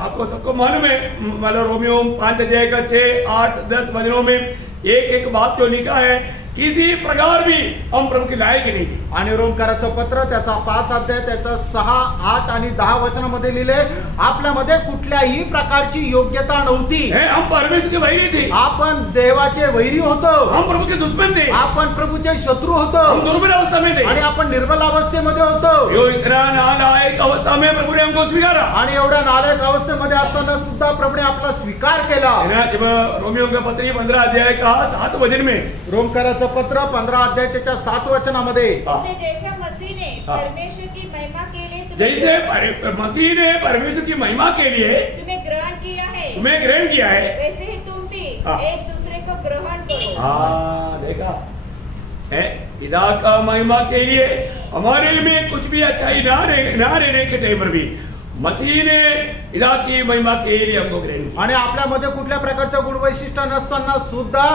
आपको सबको मालूम है, मतलब रोमियो 5 अध्याय का 6, 8, 10 वचनों में एक एक बात जो लिखा है, किसी प्रकार भी हम प्रभु के लायक नहीं थे. आणि रोमकाराचं पत्र त्याचा 5 अध्याय त्याचा 6, 8 आणि 10 वचनामध्ये लिहिले, आपल्यामध्ये कुठल्याही प्रकारची योग्यता नव्हती, हम परमेश्वर के वैरी थे, आपण देवाचे वैरी होतो, हम प्रभु के दुश्मन थे, आपण प्रभूचे शत्रू होतो, हम दुर्बल अवस्था में थे, आणि आपण निर्बल अवस्थेमध्ये होतो. यो इतना नालायक अवस्था में प्रभु ने हमको स्वीकारा. आणि एवढ्या नालायक अवस्थेमध्ये असताना सुद्धा प्रभूने आपला स्वीकार केला. जब रोमियो का पत्र 15 अध्याय का 7 वचन में, रोमकाराचं पत्र 15 अध्याय त्याच्या 7 वचनामध्ये, जैसा मसीह ने परमेश्वर की महिमा के लिए जैसे मसीह ने परमेश्वर की महिमा के लिए तुम्हें ग्रहण किया है, वैसे ही तुम भी एक दूसरे को ग्रहण करो. हाँ, देखा है, पिता का महिमा के लिए हमारे में कुछ भी अच्छाई ना रहने के टाइम पर भी मसीह ने पिता की महिमा के लिए हमको ग्रहण किया. आणि आपल्यामध्ये कुठल्या प्रकारचं गुणवैशिष्ट्य नसताना सुद्धा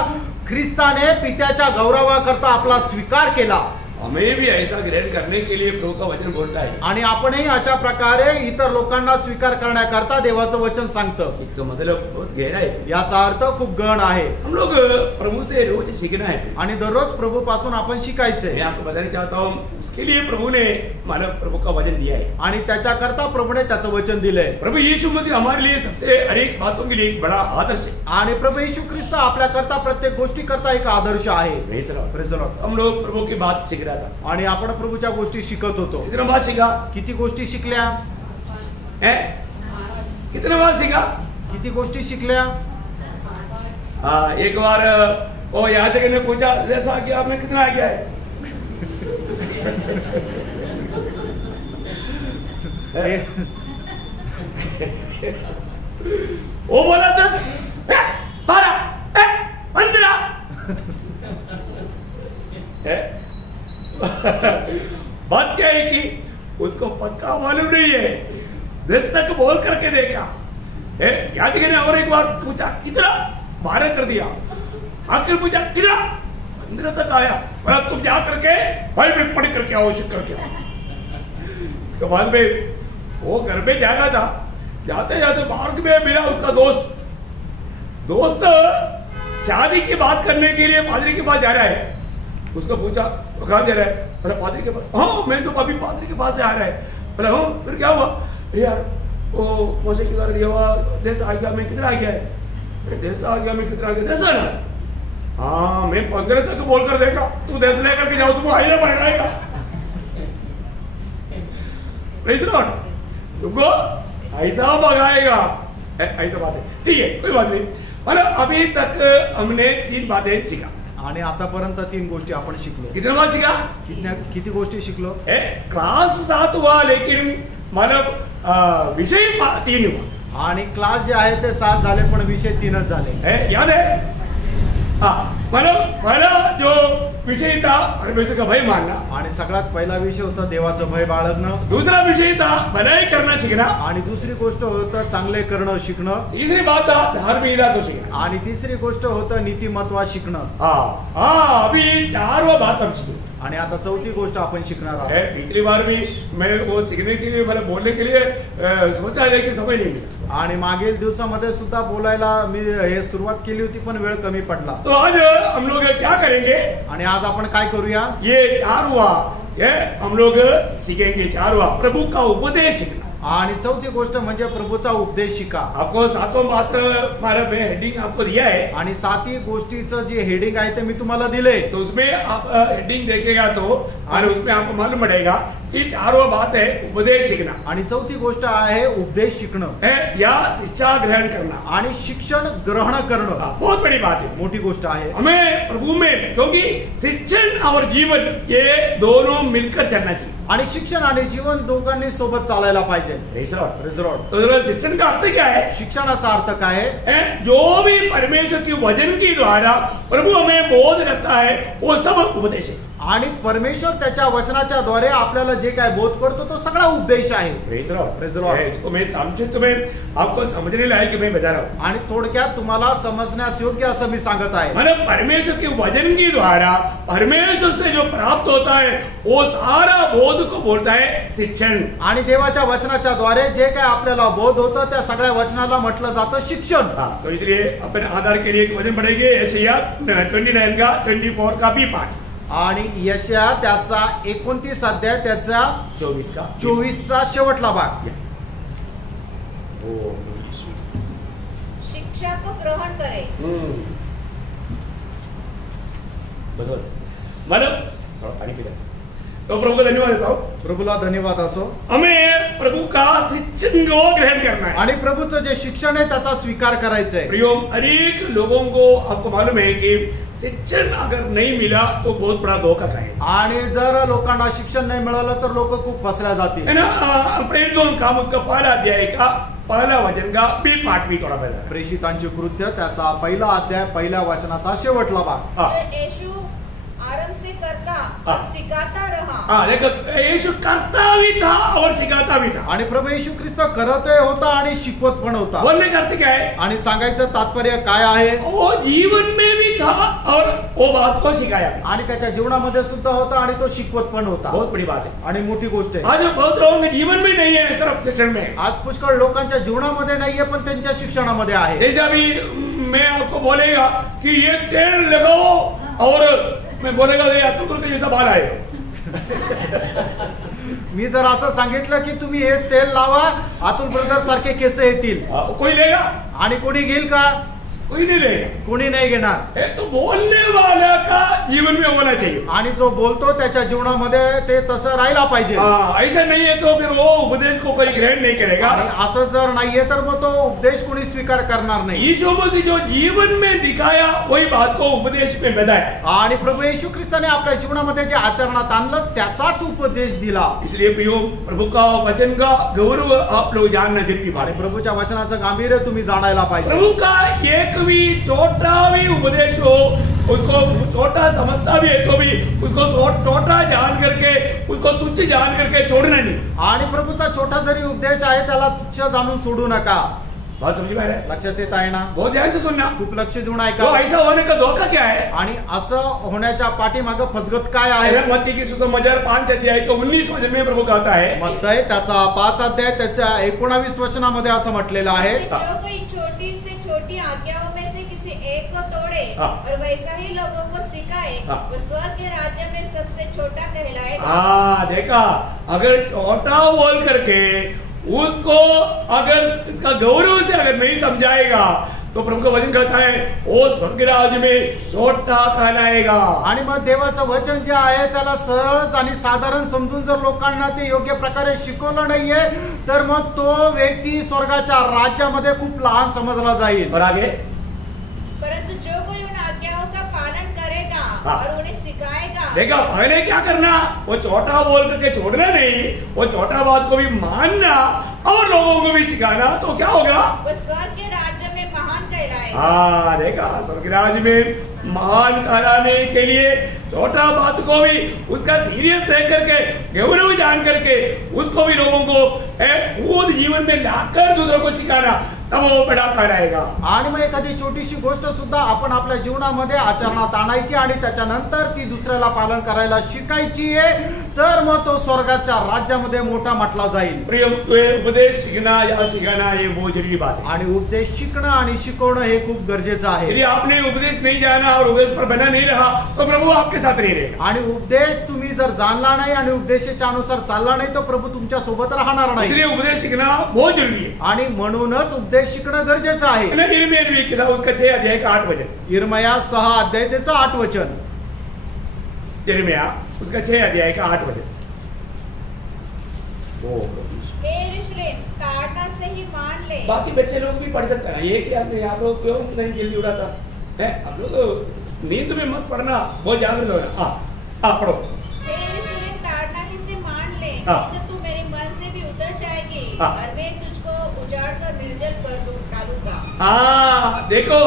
ख्रिस्ताने पित्याच्या गौरवाकरता आपला स्वीकार केला. हमें भी ऐसा ग्रहण करने के लिए प्रभु का वचन बोलता है. आणि आपणही अशा प्रकारे इतर लोकांना स्वीकार करण्याकरता देवाचं वचन सांगतं. इसका मतलब बहुत गहरा है. याचा अर्थ खूप गहन आहे. हम लोग प्रभु से रोज सीखना है आणि दररोज प्रभू पासून आपण शिकायचंय. मैं आपको बताना चाहता हूँ, उसके लिए प्रभु ने मानव प्रभु का वचन दिया है. आणि त्याच्याकरता प्रभूने त्याचं वचन दिलंय. प्रभु यीशु मसीह हमारे लिए सबसे हर एक बातों के लिए एक बड़ा आदर्श है. आणि प्रभू येशू ख्रिस्त आपल्याकरता प्रत्येक गोष्टी करता एक आदर्श आहे. हम लोग प्रभु की बात सीख रहा था आणि आपण प्रभूच्या गोष्टी शिकत होतो. कितना बात सीखा? किती गोष्टी शिकल्या? कितना बात सीखा? किती गोष्टी शिकल्या? एक बार वो याजक ने पूछा, जैसा कि आपने कितना आ गया है? वो बोला 10, 12, 15. बात क्या है कि उसको पक्का मालूम नहीं है, 10 तक बोल करके देखा. याजक ने और एक बार पूछा, कितना? 12 कर दिया. आखिर पूछा, कितना? 15 तक आया. बोला, तुम जा करके बाइबल पढ़ करके आओ, शुक्र करके आओ. इसके बाद में वो घर में जा रहा था, जाते जाते मार्ग में मिला उसका दोस्त शादी की बात करने के लिए पादरी के पास जा रहा है. उसको पूछा, वो कहाँ जा रहा है? बोला, पादरी के पास. हाँ, मैं तो अभी पादरी के पास से आ रहा है. बोला, हाँ, फिर क्या हुआ? यार वो मोसे की बार दिया हुआ देश आ गया, मैं कितना आ गया है? देश आ गया, मैं कितना आ गया? 10 ना. हाँ, मैं 15 तक बोल कर देखा. तू 10 लेकर के जाओ, तुमको आइए बढ़ जाएगा. तुमको ऐसा भगाएगा. ऐसा बात है. ठीक है, कोई बात नहीं. मतलब अभी तक हमने 3 बातें सीखा. आणि आतापर्यंत 3 गोष्टी आपण शिकलो. कितना बात सीखा? किती गोष्टी शिकलो? क्लास 7 हुआ, लेकिन मतलब विषय 3 हुआ. आणि क्लास जे आहे ते 7 झाले, पण विषय 3च झाले. याद है? हाँ, मतलब पहला जो विषय था परमेश्वर का भय मानना. आणि सगळ्यात पहिला विषय होता देवाचं भय बाळगणं. दूसरा विषय था भलाई करना सीखना. आणि दुसरी गोष्ट होतं चांगले करणं शिकणं. तीसरी बात था धार्मिकता को सीखना. आणि तिसरी गोष्ट होतं नीतिमत्व शिकणं. हाँ, अभी 4वां बात हम सीखे. आणि आता 4थी गोष्ट आपण शिकणार आहोत. पिछली बार भी मैं वो सीखने के लिए, मतलब बोलने के लिए सोचा, लेकिन समय नहीं मिला. आणि मागील दिवसामध्ये सुद्धा बोलायला मी हे सुरुवात केली होती, पण वेळ कमी पडला. तो आज हम लोग क्या करेंगे? आणि आज आपण काय करूया? ये 4वां हम लोग सीखेंगे. 4वां प्रभु का उपदेश सीखना. आणि 4थी गोष्ट म्हणजे प्रभूचा उपदेश शिका. आपको 7वां बात हमारा हेडिंग आपको दिया है. आणि 7ही गोष्टीचं जे हेडिंग आहे ते मी तुम्हाला दिले. तो उसमें आप हेडिंग देखेगा तो और उसमें आपको मालूम पड़ेगा कि 4वां बात है उपदेश सीखना. आणि 4थी गोष्ट आहे उपदेश शिकणं या शिक्षा ग्रहण करना. आणि शिक्षण ग्रहण करणं. बहुत बड़ी बात है, मोठी गोष्ट आहे. हमें प्रभु में, क्योंकि शिक्षण और जीवन ये दोनों मिलकर चलना चाहिए. आणि शिक्षण आणि जीवन दोघांनी सोबत चालायला पाहिजे. तो शिक्षण का अर्थ क्या है? शिक्षणाचा अर्थ काय है? जो भी परमेश्वर के वचन के द्वारा प्रभु हमें बोध करता है वो सब उपदेश है. आणि परमेश्वर त्याच्या वचनाच्या द्वारे आपल्याला जे काय बोध करतो तो सगळा उपदेश आहे. इसको मैं संक्षिप्त में आपको समझने लायक मैं बता रहा हूँ. आणि थोडक्यात तुम्हाला समजण्यास योग्य असं मी सांगत आहे. मतलब परमेश्वर के वचन के द्वारा परमेश्वर से जो प्राप्त होता है वो सारा बोध को बोलता है शिक्षण. आणि देवाच्या वचनाच्या द्वारे जे काय आपल्याला बोध होतं त्या सगळ्या वचनाला म्हटलं जातं शिक्षण. तो इसलिए अपने आधार के लिए एक वचन पढ़ेंगे यशायाह 29 का 24 का भी पाठ. आणि यशया त्याचा 29 अध्याय त्याचा 24चा शेवटला भाग. शिक्षा को ग्रहण करे. बस मला पाणी पिला. तो प्रभु का धन्यवाद देता हूं. प्रभूला धन्यवाद असो. हमें प्रभु का शिक्षण को ग्रहण करना है आणि प्रभूचं जे शिक्षण आहे त्याचा स्वीकार करायचा आहे. प्रियो, अनेक लोगों को आपको मालूम है कि शिक्षण अगर नहीं मिला तो बहुत बड़ा धोखा का है. आणि जर लोकांना शिक्षण नाही मिळालं तर लोक खूप फसल्या जातील. है ना. प्रेरितों का उसका पहला अध्याय का पहला वचन का बी पाठ भी थोड़ा बदला. प्रेषितांची कृत्य त्याचा पहिला अध्याय पहिल्या वचनाचा शेवटला भाग. यीशु आरंभ से करता और सिखाता रहा. देखो, यीशु करता भी था और सिखाता भी था. आणि प्रभू येशू ख्रिस्त करतही होता आणि शिकवत पण होता. बोलने का अर्थ क्या है? आणि सांगायचं तात्पर्य काय आहे? वो जीवन में भी था और वो बात को सिखाया. आणि त्याच्या जीवनामध्ये सुद्धा होता आणि तो शिकवत पण होता. बहुत बड़ी बात है आणि मोठी गोष्ट आहे. आज बहुत लोगों के जीवन में नहीं है सिर्फ शिक्षण में. आज पुष्कळ लोकांच्या जीवनामध्ये नाहीये पण त्यांच्या शिक्षणामध्ये आहे. जैसे अभी मैं आपको बोलेगा कि ये तेल लगाओ और मैं बोलेगा तुमको तो जैसा बाल आएगा. मी जर असं सांगितलं की तुम्ही हे तेल लावा, अतुल ब्रदर सारखे केस येतील. कोई लेगा? आणि कोणी घेईल का? कोई नहीं लेगा. कोणी नाही घेणार. तो बोलने वाला का जीवन में होना चाहिए. आणि जो बोलतो त्याच्या जीवनामध्ये ते तसं राहायला पाहिजे. ऐसा नहीं है तो फिर वो उपदेश को कोई ग्रहण नहीं करेगा. असं जर नाहीये तर मग तो उपदेश कोणी स्वीकार करणार नाही. यीशु मसीह जो जीवन में दिखाया वही बात को उपदेश में बधाया. आणि प्रभू येशू ख्रिस्ताने आपल्या जीवनामध्ये जे आचरणात आणलं त्याचाच उपदेश दिला. इसलिए प्रियो, प्रभु का वचन का गौरव आप लोग जानना जरूरी बात है. प्रभूच्या वचनाचं गांभीर्य तुम्ही जाणायला पाहिजे. प्रभु का एक भी छोटा भी उपदेश हो उसको छोटा समझता भी है तो भी उसको छोटा जान करके उसको तुच्छ जान करके छोड़ना नहीं. आणि प्रभूचा छोटा जरी उपदेश आहे त्याला तुच्छ जाणून सोडू नका. बात समझ में आ रहा है? लक्षात येत आहे ना? बहुत ध्यान से सुनना. खूप लक्ष देऊन तो ऐका. ऐसा होने का धोखा क्या है? आणि असं होण्याच्या पाठीमागं फसगत काय आहे? मत्ती की सुसमाचार 5 अध्याय के 19 वचन में प्रभु कहता है. मत्ती त्याचा 5 अध्याय त्याच्या 19 वचनामध्ये असं म्हटलेलं आहे. जो कोई छोटी से छोटी आज्ञाओं में से किसी एक को तोड़े और वैसा ही लोगों को सिखाए वो स्वर्ग के राज्य में सबसे छोटा कहलाएगा. देखा, अगर छोटा बोल करके उसको अगर इसका गौरव से अगर नहीं समझाएगा तो प्रभु का वचन कहता है वो स्वर्ग राज्य में छोटा कहलाएगा. आणि मग देवाचं वचन जे आहे त्याला सरळ आणि साधारण समजून जर लोकांना ते योग्य प्रकारे शिकवलं नाहीये तर मग तो व्यक्ती स्वर्गाच्या राज्यामध्ये खूप लहान समजला जाईल. और आगे, परंतु जो कोई उन आज्ञाओं का पालन करेगा और उन्हें सिखाएगा. देखा, पहले क्या करना? वो छोटा बोल करके छोड़ना नहीं, वो छोटा बात को भी मानना और लोगों को भी सिखाना. तो क्या होगा? वो स्वर्ग के राज्य में महान कहलाएगा. देखा, स्वर्ग राज्य में महान कहलाने के लिए छोटा बात को भी उसका सीरियस देख करके गौरव जान करके उसको भी लोगों को खुद जीवन में लाकर दूसरों को सिखाना, तब वो बड़ा कहलाएगा. आणि मग एखादी छोटीशी गोष्ट सुद्धा आपण आपल्या जीवनामध्ये आचरणात आणायची आणि त्याच्यानंतर ती दुसऱ्याला पालन करायला शिकायची आहे तर मग तो स्वर्गाच्या राज्यामध्ये मोठा म्हटला जाईल. प्रिय, उपदेश सीखना या सिखाना ये बहुत जरूरी बात है. आणि उपदेश शिकणं आणि शिकवणं हे खूप गरजेचं आहे. यदि आपने उपदेश नहीं जाना और उपदेश पर बना नहीं रहा तो प्रभु आपके साथ नहीं रहेगा. आणि उपदेश तुम्ही जर जाणला नाही आणि उपदेशाच्या अनुसार चालला नाही तर प्रभू तुमच्या सोबत राहणार नाही. इसलिए उपदेश सीखना बहुत जरूरी है. आणि म्हणूनच उपदेश शिकणं गरजेचं आहे. उसका 6 अध्याय का 8 वचन. यिर्मया 6 अध्याय त्याचं 8 वचन. यिर्मया उसका 6 अध्याय का 8 वचन. ताड़ना से ही मान ले. बाकी बच्चे लोग भी पढ़ सकते हैं. ये क्या आप लोग क्यों नहीं जल्दी उड़ाता है? आप लोग नींद में मत पढ़ना, बहुत जागृत होना. पढ़ो. ताड़ना ही से मान ले तो तू मेरे मन से भी उतर जाएगी और मैं तुझको उजाड़ कर निर्जल कर डालूंगा. देखो,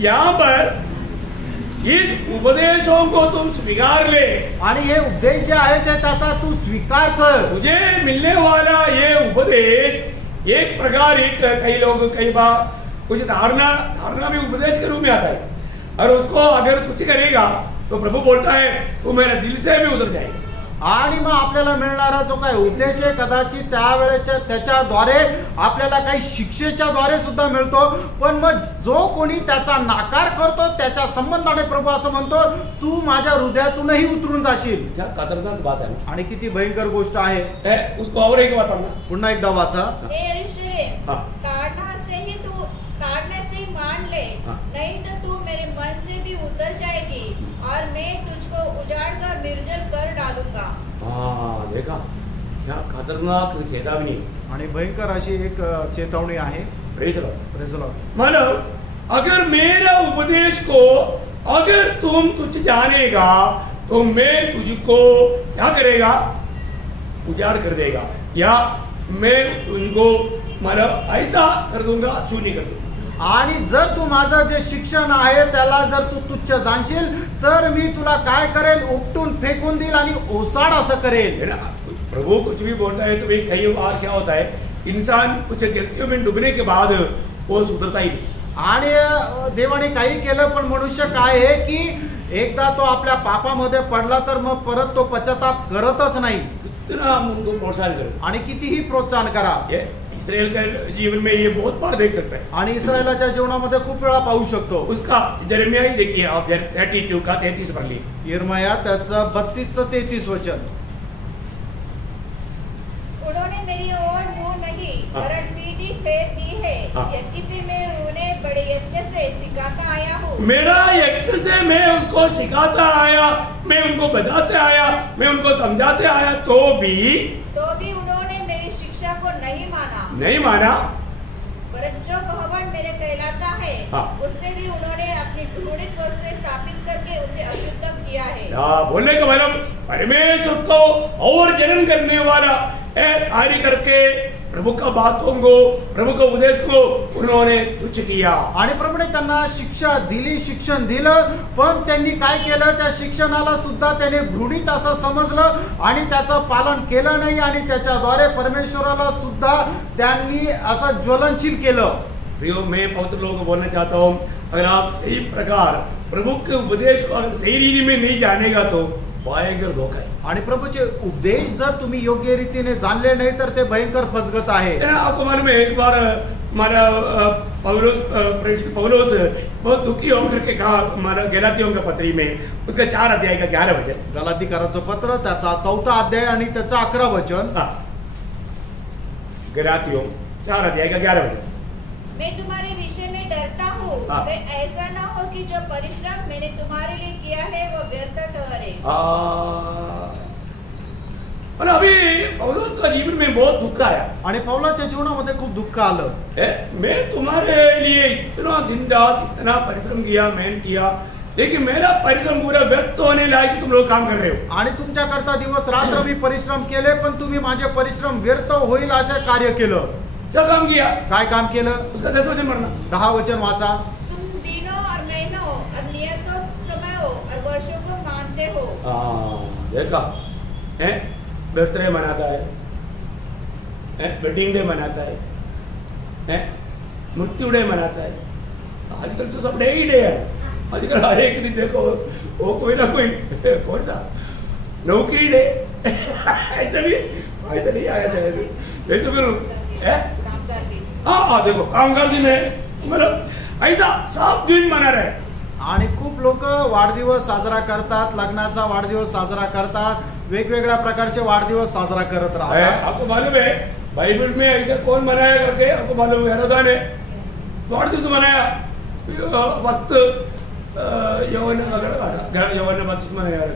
यहाँ पर इस उपदेशों को तुम स्वीकार ले. आणि हे उपदेश जे आहे ते त्याचा तू स्वीकार कर. तुझे मिलने वाला ये उपदेश एक प्रकार कई लोग कई बार कुछ धारणा भी उपदेश के रूप में आता है और उसको अगर कुछ करेगा तो प्रभु बोलता है तू मेरे दिल से भी उतर जाएगा. आणि मग आपल्याला मिळणारा जो काही उद्देश आहे कदाचित त्यावेळेच्या त्याच्याद्वारे आपल्याला काही शिक्षेच्या द्वारे सुद्धा मिळतो, पण मग जो कोणी त्याचा नाकार करतो त्याच्या संबंधाने प्रभू असं म्हणतो, तू माझ्या हृदयातूनही उतरून जाशील. क्या खतरनाक बात है. आणि किती भयंकर गोष्ट आहे. उसको और एक बार पढ़ना. पुन्हा एकदा वाचा. काटने से ही मान ले, नहीं तो तू मेरे मन से भी उतर जाएगी और मैं तुझको उजाड़ कर निर्जल कर डालूंगा. हाँ, देखा क्या खतरनाक चेतावनी आणि भयंकर अशी एक चेतावणी आहे. Praise Lord. मतलब अगर मेरा उपदेश को अगर तुम तुझ जानेगा तो मैं तुझको क्या करेगा, उजाड़ कर देगा, या मैं तुमको मतलब ऐसा कर दूंगा, शून्य कर दूंगा. आणि जर तू माझं जे शिक्षण आहे त्याला जर तू तुच्छ जाणशील तर मी तुला काय करेल, उपटून फेकून देईल आणि ओसाड असं करेल. प्रभु कुछ भी बोलता है तो भाई कई बार क्या होता है, इंसान कुछ गलतियों में डूबने के बाद वो सुधरता ही नहीं. आणि देवाने काही केलं पण मनुष्य काय आहे की एकदा तो आपल्या पापामध्ये पडला तर मग परत तो पश्चाताप करतच नाही. कितना उनको प्रोत्साहन करे आणि कितीही प्रोत्साहन करा. इस्राएल के जीवन में ये बहुत बार देख सकता है. आणि इस्रायलाच्या जीवनामध्ये खूप वेळा पाहू शकतो. उसका यिर्मयाह ही देखिए आप, 32 का 33 पढ़ लीजिए. यिर्मयाह त्याचं 32 चं 33 वचन. उन्होंने मेरी ओर मुंह नहीं वरन पीठी फेर दी है, यद्यपि मैं उन्हें बड़े यत्न से सिखाता आया हूँ. मेरा यत्न से मैं उसको सिखाता आया, मैं उनको बताते आया, मैं उनको समझाते आया, तो भी उन्होंने मेरी शिक्षा को नहीं माना. परंतु जो भवन मेरे कहलाता है उसने भी उन्होंने अपनी घृणित वस्तुएं स्थापित करके उसे अशुद्ध किया है. बोलने का मतलब परमेश्वर को और जन्म करने वाला कार्य करके प्रभु का बातों को, प्रभु का उपदेश को उन्होंने तुच्छ किया. आणि प्रभूने त्यांना शिक्षा दिली, शिक्षण दिलं, पण त्यांनी काय केलं, त्या शिक्षणाला सुद्धा त्याने घृणित असं समजलं आणि त्याचं पालन केलं नाही आणि त्याच्याद्वारे परमेश्वराला सुद्धा त्यांनी असं ज्वलनशील केलं. प्रियो, मैं पवित्र लोगों को बोलना चाहता हूँ, अगर आप सही प्रकार प्रभु के उपदेश को अगर सही रीति में नहीं जानेगा तो भयंकर धोखा है. आणि प्रभूचे उपदेश जर तुम्ही योग्य रीतीने जाणले नाही तर ते भयंकर फसगत आहे. आपको मालूम है, एक बार हमारा पौलुस बहुत दुखी होकर के कहा, हमारा गलातियों का पत्री में उसका 4 अध्याय का 11 वचन. गलातीकराचं पत्र त्याचा 4था अध्याय आणि त्याचं 11 वचन. गलातियों 4 अध्याय का 11 वचन. मैं तुम्हारे विषय में डरता हूँ, ऐसा न हो कि जो परिश्रम मैंने तुम्हारे लिए किया है वो व्यर्थ ठहरे. पण अभी पौलुस का जीवन में बहुत दुख आया. आणि पौलाच्या जीवनामध्ये खूप दुःख आलं. मैं तुम्हारे लिए इतना दिन रात इतना परिश्रम किया, मेहनत किया, लेकिन मेरा परिश्रम पूरा व्यर्थ होने लायक तुम लोग काम कर रहे हो. आणि तुमच्याकरता दिवस रात्र मी परिश्रम केले, पण तुम्ही माझे परिश्रम व्यर्थ होईल असे कार्य केलं. क्या काम किया? काय काम केलं? उसका 10 वचन पढ़ना. 10 वचन वाचा. तुम दिनों और महीनों और नियतों समयों और वर्षों को मानते हो. देखा, बर्थडे मनाता है, वेडिंग डे मनाता है, मृत्यु डे मनाता है. आजकल तो सब डे ही डे है. आजकल हर एक दिन देखो वो कोई ना कोई, कौन सा नौकरी डे ऐसा नहीं आया शायद. नहीं तो फिर हाँ देखो कामगार दिन है, मतलब ऐसा सब दिन मना रहे. आणि खूप लोक वाढदिवस साजरा करतात, लग्नाचा वाढदिवस साजरा करतात, वेगवेगळ्या प्रकारचे वाढदिवस साजरा करत राहतात. आपको मालूम है बाइबल में ऐसा कौन मनाया करके? आपको मालूम है, हेरोदान ने वाढदिवस मनाया, वक्त यौवन बपतिस्मा मनाया.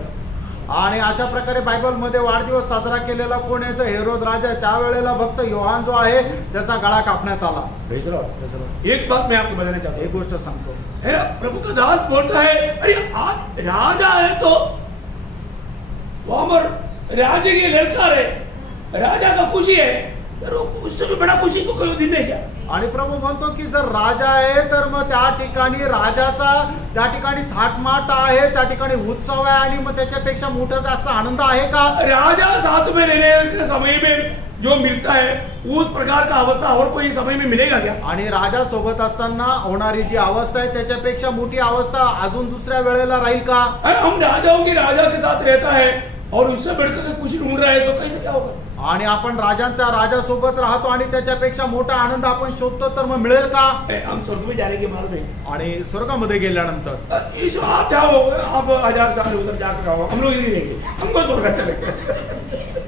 आणि अशा प्रकारे बायबल मध्ये वाढदिवस साजरा केलेला कोण आहे? तर हेरोद राजा. त्यावेळेला भक्त योहान जो आहे त्याचा गळा कापण्यात आला. एक बात मैं आपको बताना चाहता हूँ, एक गोष्ट सांगतो. प्रभु का दास बोलता है, अरे आज राजा है तो वहां पर राजा की ललकार है, राजा का खुशी है, उससे भी बड़ा खुशी को कोई दिन नहीं क्या? आणि प्रभू म्हणतो की जर राजा आहे तर मग त्या ठिकाणी राजाचा त्या ठिकाणी थाटमाट आहे, त्या ठिकाणी उत्सव आहे आणि मग त्याच्यापेक्षा मोठा जास्त आनंद आहे का? राजा साथ में रहने के समय में जो मिलता है उस प्रकार का अवस्था और कोई समय में मिलेगा क्या? आणि राजा सोबत असताना होणारी जी अवस्था आहे त्याच्यापेक्षा मोठी अवस्था अजून दुसऱ्या वेळेला राहील का? हम राजाओं की राजा के साथ रहता है और उससे बढ़कर कुछ ढूंढ रहा है तो कैसे क्या होगा? आणि आपण राजांच्या राजासोबत राहतो आणि त्याच्यापेक्षा मोठा आनंद आपण शोधतो तर मग मिळेल का? हम स्वर्ग में जाने के बाद में आणि स्वर्गामध्ये गेल्यानंतर यीशु आप जाओ, आप 1000 साल उधर जाकर आओ, हम लोग इधर रहेंगे, हमको स्वर्ग अच्छा लगता है।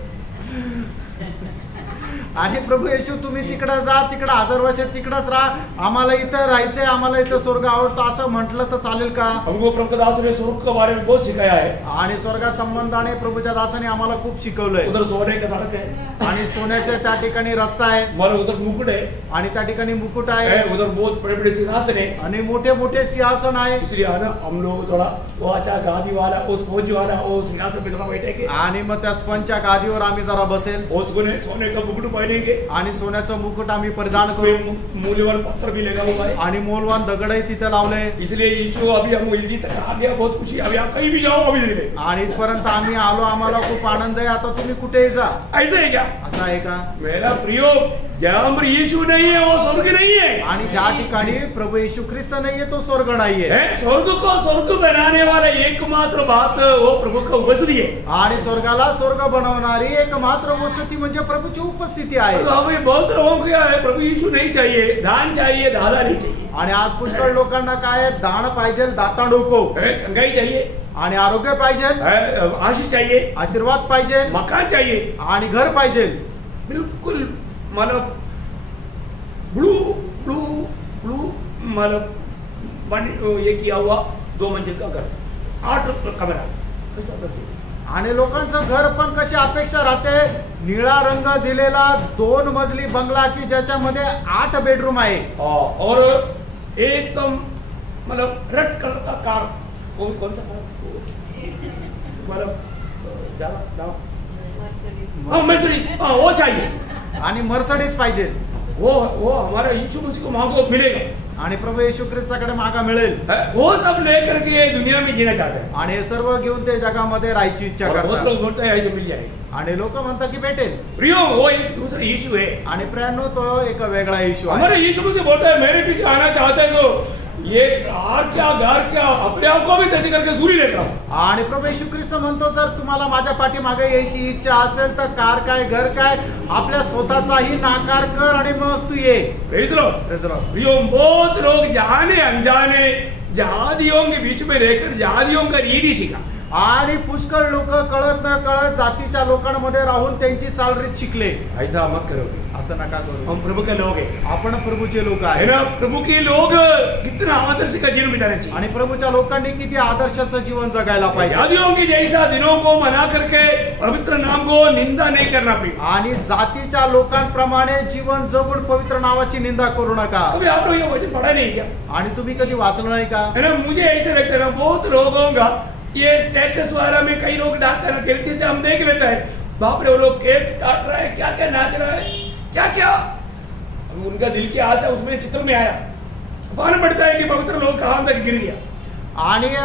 आणि प्रभू येशू तुम्ही तिकडे जा, तिकडे 1000 वर्ष तिकडेच राहा, आम्हाला इथं राहायचंय, आम्हाला इथं स्वर्ग आवडतो असं म्हटलं तर चालेल का? हमको प्रभु दास ने स्वर्ग के बारे में बहुत सिखाया है। आणि स्वर्गा संबंधाने प्रभूच्या दासाने आम्हाला खूप शिकवलंय। उधर सोने का सड़क है आणि सोन्याच्या त्या ठिकाणी रस्ता आहे, और उधर मुकुट है आणि त्या ठिकाणी मुकुट आहे, उधर बहुत बड़े बड़े सिंहासन है आणि मोठे मोठे सिंहासन आहे। इसलिए आना हम लोग थोड़ा वो अच्छा गादी वाला उस फौज वाला वो सिंहासन पे थोड़ा बैठेंगे आणि मग त्या स्पंजच्या गादीवर आम्ही जरा बसेल, उसको सोने का मुकुट पहनेंगे आणि सोन्याचं मुकुट आम्ही परिधान करू, मूल्यवान पत्थर भी लगा हुआ है आणि मौल्यवान दगडही तिथे लावले। इसलिए यीशु अभी हम यदि तक आ गया बहुत खुशी, अभी आप कहीं भी जाओ अभी धीरे आणि इथपर्यंत आम्ही आलो, आम्हाला खूप आनंद आहे, आता तुम्ही कुठेही जा। ऐसा है क्या? असं आहे का? मेरा प्रियो, जहां पर यीशु नहीं है वो स्वर्ग नहीं है। आणि ज्या ठिकाणी प्रभू येशू ख्रिस्त नाहीये तो स्वर्ग नाहीये। स्वर्ग को स्वर्ग बनाने वाला एकमात्र बात वो प्रभु का उपस्थिति है। आणि स्वर्गाला स्वर्ग बनवणारी एकमात्र गोष्ट ती म्हणजे प्रभूची उपस्थिती आहे। हमें बहुत लोगों को क्या है, प्रभु यीशु नहीं चाहिए, दान चाहिए, दादा नहीं चाहिए। आणि आज पुष्कळ लोकांना काय आहे, दान पाहिजे, दाता नको, चंगाई चाहिए, आणि आरोग्य पाहिजे, आशीष चाहिए, आशीर्वाद पाहिजे, मकान चाहिए, आणि घर पाहिजे। बिल्कुल मतलब ब्लू ब्लू ब्लू मतलब ये किया हुआ 2 मंजिल का घर, 8 कमरा, कैसा करते? आणि लोकांचं घर पण कशी अपेक्षा राहते, निळा रंग दिलेला 2 मजली बंगला की ज्याच्यामध्ये 8 बेडरूम आहे, और एकदम मतलब रेड कलर का कार, वो कौन सा कार मतलब मर्सिडीज, वो चाहिए, आणि मर्सिडीज पाहिजे। वो हमारा यीशु मसीह को मांगो मिलेगा, आणि प्रभू येशू ख्रिस्ताकडे मागा मिळेल। वो सब लेकर के दुनिया में जीना चाहते हैं, आणि हे सर्व घेऊन ते जगामध्ये राहायची इच्छा बहुत करतात, लोग बोलते हैं ऐसे मिल जाएगा। आणि लोक म्हणतात की भेटेल। प्रियो, वो एक दूसरा यीशु है, आणि प्रियांनो तो एक वेगळा येशू आहे। हमारे यीशु मसीह बोलता है मेरे पीछे आना चाहते हैं तो ये कार क्या घर क्या अपने आप को भी तैसे करके सूरी लेता हूँ। आणि प्रभू येशू ख्रिस्त म्हणतो जर तुम्हाला माझ्या पाठीमागे यायची इच्छा असेल तर कार काय घर काय आपल्या स्वतःचाही नाकार कर आणि मग तू ये। Praise the Lord. प्रियो, बहुत लोग जाने अनजाने जहादियों के बीच में रहकर जहादियों का रीति सीखा, आणि पुष्कळ लोक कळत न कळत जातीच्या लोकांमध्ये राहून त्यांची चालरीत शिकले। ऐसा मत करो, असं नका करू। हम प्रभु के लोग हैं, आपण प्रभूचे लोक है आहे ना। प्रभु के लोग कितना आदर्श का जीवन बिताना चाहिए, आणि प्रभूच्या लोकांनी किती आदर्शाचं जीवन जगायला पाहिजे। जातियों की जैसा दिनों को मना करके पवित्र नाम को निंदा नहीं करना चाहिए, आणि जातीच्या लोकांप्रमाणे जीवन जगून पवित्र नावाची निंदा करू नका। कभी आप लोग ये वचन पढ़ा नहीं क्या? आणि तुम्ही कधी वाचलं नाही का? है ना। मुझे ऐसे लगता है ना, बहुत लोगों का ये स्टेटस वाला में कई लोग डालते हैं, गिरती से हम देख लेते हैं, बाप रे वो लोग केक काट रहा है, क्या क्या नाच रहा है, क्या क्या उनका दिल की आशा उसमें चित्र में आया, मालूम पड़ता है कि पवित्र लोग कहाँ तक गिर गया। आणि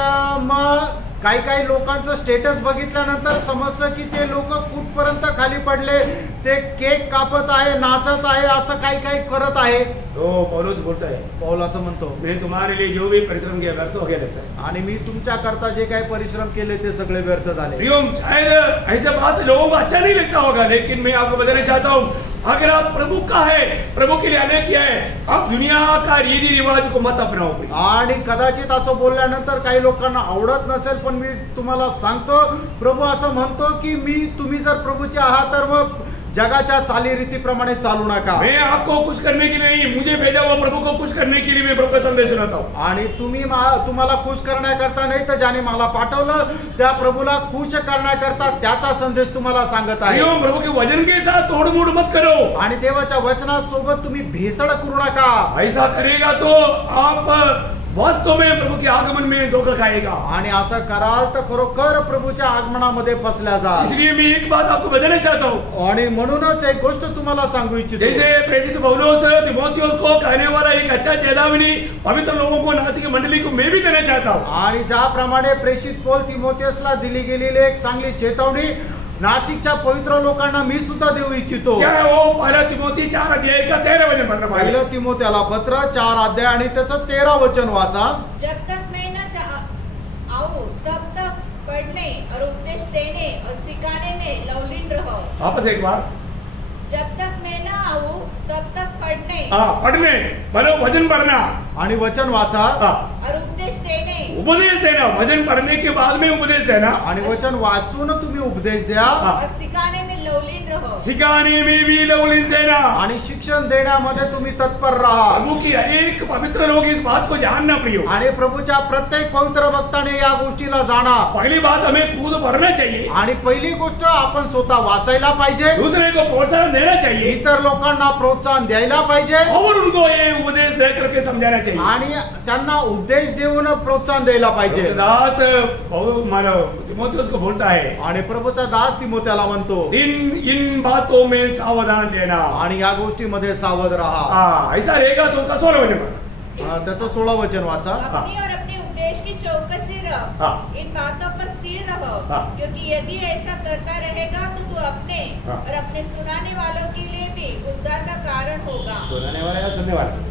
मग काही लोकांचं स्टेटस बघितल्यानंतर समजतं की ते लोक कुठपर्यंत खाली पडले, ते केक कापत आहे, नाचत आहे, असं काही करत आहे। तो पौलुस बोलता है, पौल असं म्हणतो, मैं तुम्हारे लिए जो भी परिश्रम किया व्यर्थ हो गया लगता है, आणि मी तुमच्या करता जे काही परिश्रम केले ते सगळे व्यर्थ झाले। प्रियो, शायद ऐसा बात लोगों को अच्छा नहीं लगता होगा, लेकिन मैं आपको बताना चाहता हूँ, अगर आप प्रभु का है, प्रभु के लिए आने किया है, आप दुनिया का रीति रिवाज को मत अपनाओ। आणि कदाचित असं बोलल्यानंतर काही लोकांना आवडत नसेल, पण मी तुम्हाला सांगतो प्रभू असं म्हणतो की तुम्ही जर प्रभूचे आहात तर मग जगाच्या चालीरीतीप्रमाणे चालू नका। मैं आपको खुश करने के लिए नहीं, मुझे भेजा हुआ प्रभु को खुश करने के लिए मैं प्रभु का संदेश सुनाता हूँ। आणि तुम्हाला खुश करण्याकरता नाही तर ज्याने मला पाठवलं त्या प्रभूला खुश करण्याकरता त्याचा संदेश तुम्हाला सांगत आहे। प्रभु के वचन के साथ तोड़मोड़ मत करो, आणि देवाच्या वचनासोबत तुम्ही भेसळ करू नका। ऐसा करेगा तो आप वास्तव में प्रभु के आगमन में धोखा खाएगा, आणि असं कराल तर खरोखर प्रभूच्या आगमनामध्ये फसल्या जा। इसलिए मैं एक बात आपको बताना चाहता हूँ, आणि म्हणूनच एक गोष्ट तुम्हाला सांगू इच्छितो, जैसे प्रेरित पौलुस तीमुथियुस को कहने वाला एक अच्छा चेतावनी पवित्र लोगों को नासिक मंडली को मैं भी देना चाहता हूँ। आणि ज्याप्रमाणे प्रेषित पौल तीमुथियुसला दिली गेलेली एक चांगली चेतावणी नाशिकच्या पवित्र लोकांना मी सुद्धा देऊ इच्छितो। क्या है वो? 1 तीमुथी 4 अध्याय का 13 वचन पढ़ना पाहिजे। 1 तीमुथ्याला पत्र 4 अध्याय आणि त्याचं 13 वचन वाचा। जब तक मैं न आऊं तब तक पढ़ पढ़ने और उपदेश देने और सिखाने में लवलीन रहो। वापस एक बार, जब तक मैं ना आऊं तब तक पढ़ने पढ़ने मतलब वचन पढ़ना आणि वचन वाचा और उपदेश देने, उपदेश देना, वचन पढ़ने के बाद में उपदेश देना आणि वचन वाचून तुम्ही उपदेश द्या और सिखाने में लवलीन रहो। सिखाने में भी लवलीन देना आणि शिक्षण देण्यामध्ये तुम्ही तत्पर राहा। प्रभु की अनेक पवित्र लोग इस बात को जानना प्रियो, आणि प्रभूच्या प्रत्येक पवित्र भक्ताने या गोष्टीला जाणा। पहली बात हमें खुद पढ़ना चाहिए, आणि पहिली गोष्ट आपण स्वतः वाचायला पाहिजे, दूसरे को प्रोत्साहन देना चाहिए इतर लोकांना प्रोत्साहन द्यायला पाहिजे और उनको ये उपदेश दे करके समझाना चाहिए। आणि त्यांना उपदेश देऊन प्रोत्साहन द्यायला पाहिजे। दास तिमोथियस को बोलता है, आणि प्रभूचा दास तिमोथेला म्हणतो इन बातों में सावधान देना, आणि या गोष्टीमध्ये सावध राहा। ऐसा रहेगा तो उसका 16 वचन त्याचं 16 वचन वाचा। अपनी और अपने उपदेश की चौकसी रहो, इन बातों पर स्थिर रहो, क्योंकि यदि ऐसा करता रहेगा तो तू अपने और अपने सुनाने वालों के लिए भी उद्धार का कारण होगा। सुनाने वाला या सुनने वाला?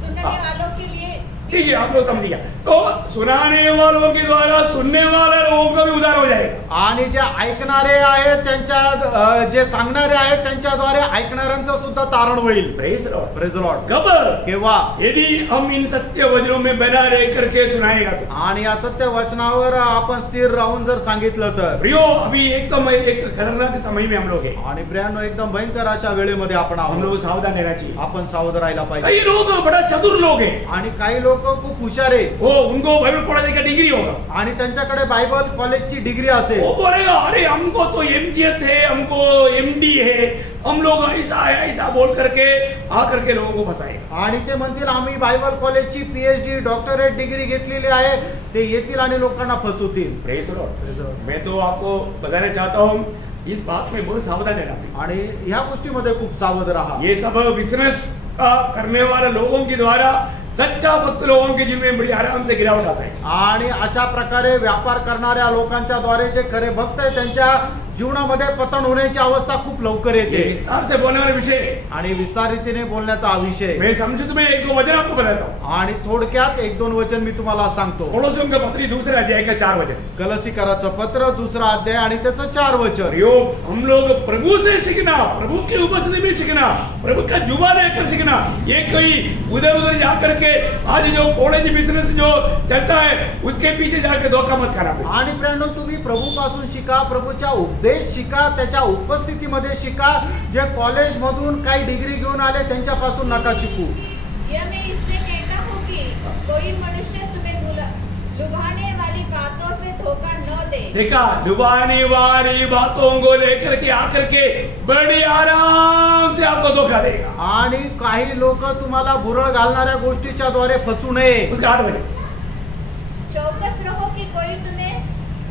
सुनने वालों के लिए ठीक है, आप लोग समझिए। तो सुनाने वालों के द्वारा सुनने वाले लोगों का भी उद्धार हो जाएगा, आणि जे ऐकणारे आहेत त्यांच्या जे सांगणारे आहेत त्यांच्याद्वारे ऐकणाऱ्यांचं सुद्धा तारण होईल। Praise Lord, praise Lord. कब? केव्हा? यदि हम इन सत्य वचनों में बना रह करके सुनाएगा तो। आणि या सत्य वचनावर आपण स्थिर राहून जर सांगितलं तर। प्रियो, अभी एकदम एक खतरनाक समय में हम लोग हैं, आणि प्रियांनो एकदम भयंकर अशा वेळेमध्ये आपण हम आहोत। लोग सावधान रहना चाहिए। आपण सावध राहायला पाहिजे। कई लोग बड़ा चतुर लोग हैं, आणि काही लोक खूप हुशार आहे, वो उनको बाइबल कॉलेज का डिग्री होगा, आणि त्यांच्याकडे बायबल कॉलेजची डिग्री असेल, वो बोलेगा अरे हमको तो एमजीएच है, हमको एमडी है, हम लोग ऐसा है ऐसा बोल करके आकर के लोगों को फंसाएगा। आणि ते म्हणतील आम्ही बायबल कॉलेजची पीएचडी डॉक्टरेट डिग्री घेतलेली आहे, ते येतील आणि लोकांना फसवतील। Praise Lord. मैं तो आपको बताना चाहता हूँ, इस बात में बहुत सावधान रहना। आणि ह्या गोष्टीमध्ये खूप सावध राहा। ये सब बिजनेस करने वाले लोगों के द्वारा सच्चा भक्त लोगों के जीवन में बड़ी आराम से गिरावट आता है। आणि अशा प्रकारे व्यापार करणाऱ्या लोकांच्या द्वारे जे खरे भक्त आहे त्यांच्या जीवनामध्ये पतन होण्याची अवस्था खूप लवकर ये येते। विस्तार से बोलने वाला विषय है, आणि विस्तार रीतीने बोलण्याचा हा विषय। मैं समझे तुम्हें एक दो वचन आपको बताता हूँ। आणि थोडक्यात 1-2 वचन मी तुम्हाला सांगतो। कोलोसियों का पत्री 2 अध्याय का 4 वचन। कलसीकराचं पत्र 2 अध्याय आणि त्याचं 4 वचन। योग हम लोग प्रभु से सीखना, प्रभु की उपस्थिति में सीखना, प्रभु का जुबा लेकर सीखना। ये कोई उधर उधर जाकर के आज जो कॉलेज बिजनेस जो चलता है उसके पीछे जाकर धोखा मत खाना। आणि प्रियांनो, तुम्ही प्रभू पासून शिका, प्रभूच्या उपदेश शिका, त्याच्या उपस्थितीमध्ये शिका। जे कॉलेज मधून काही डिग्री घेऊन आले त्यांच्यापासून नका शिकू। यह मैं इसलिए कहता हूँ कि कोई मनुष्य तुम्हें लुभाने वाली बातों से धोखा न दे। देखा, लुभाने वाली बातों को लेकर के आकर के बड़ी आराम से आपको धोखा देगा। आणि काही लोक तुम्हाला बुरळ घालणाऱ्या गोष्टीच्या द्वारे फसू नये। उसका 8 वचन। चौकस रहो कि कोई तुम्हें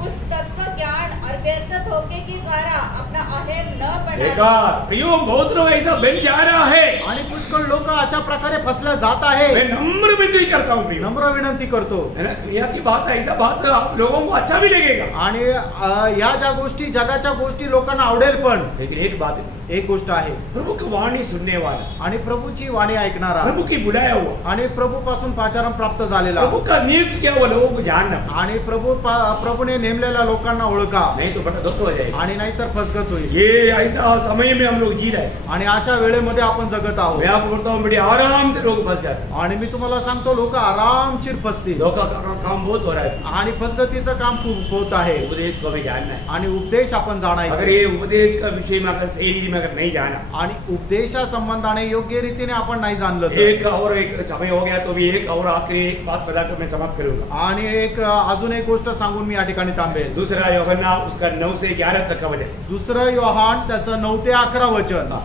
उस तत्व ज्ञान और व्यर्थ धोखे के द्वारा अपना अहेर न बना देखा प्रियो, बहुत लोग ऐसा बन जा रहा है, आणि पुष्कळ लोक अशा प्रकारे फसल्या जात आहे। मैं नम्र विनती करता हूँ प्रियो, नम्र विनंती करतो। है ना, दुनिया की बात है, ऐसा बात आप लोगों को अच्छा भी लगेगा, आणि या ज्या गोष्टी जगाच्या गोष्टी लोकांना आवडेल, पण लेकिन एक बात है, एक गोष्ट आहे, प्रभु की वाणी सुनने वाला, आणि प्रभूची वाणी ऐकणारा, प्रभु की बुलाया हुआ, आणि प्रभू पासून पाचारण प्राप्त झालेला, प्रभु का नियुक्त किया हुआ लोगों को जानना, आणि प्रभूने नेमलेल्या लोकांना ओळखा, नहीं तो बड़ा दुख हो जाएगा। आणि नाहीतर फसगत होईल। ये ऐसा समय में हम लोग जी रहे हैं, आणि अशा वेळेमध्ये आपण जगत आहोत। मैं आपको बोलता हूँ बड़ी आराम से लोग फंस जाते हैं, आणि मी तुम्हाला सांगतो लोक आरामशीर फसतील, धोखा का काम बहुत हो रहा है, आणि फसगतीचं काम खूप होत आहे। उपदेश को हमें जानना है, आणि उपदेश आपण अगर जाणायचे, ये उपदेश का विषय में अगर सही रीति में अगर नहीं जाना, आणि उपदेशा संबंधाने योग्य रीतीने आपण नाही जाणलं तर, एक समय हो गया तो भी एक और आखिरी एक बात बताकर मैं समाप्त करूंगा। आणि अजून एक गोष्ट सांगून मी या ठिकाणी थांबेल। दूसरा यूहन्ना उसका 9 से 11 तक का वचन। 2 योहान त्याचं 9 ते 11 वचन।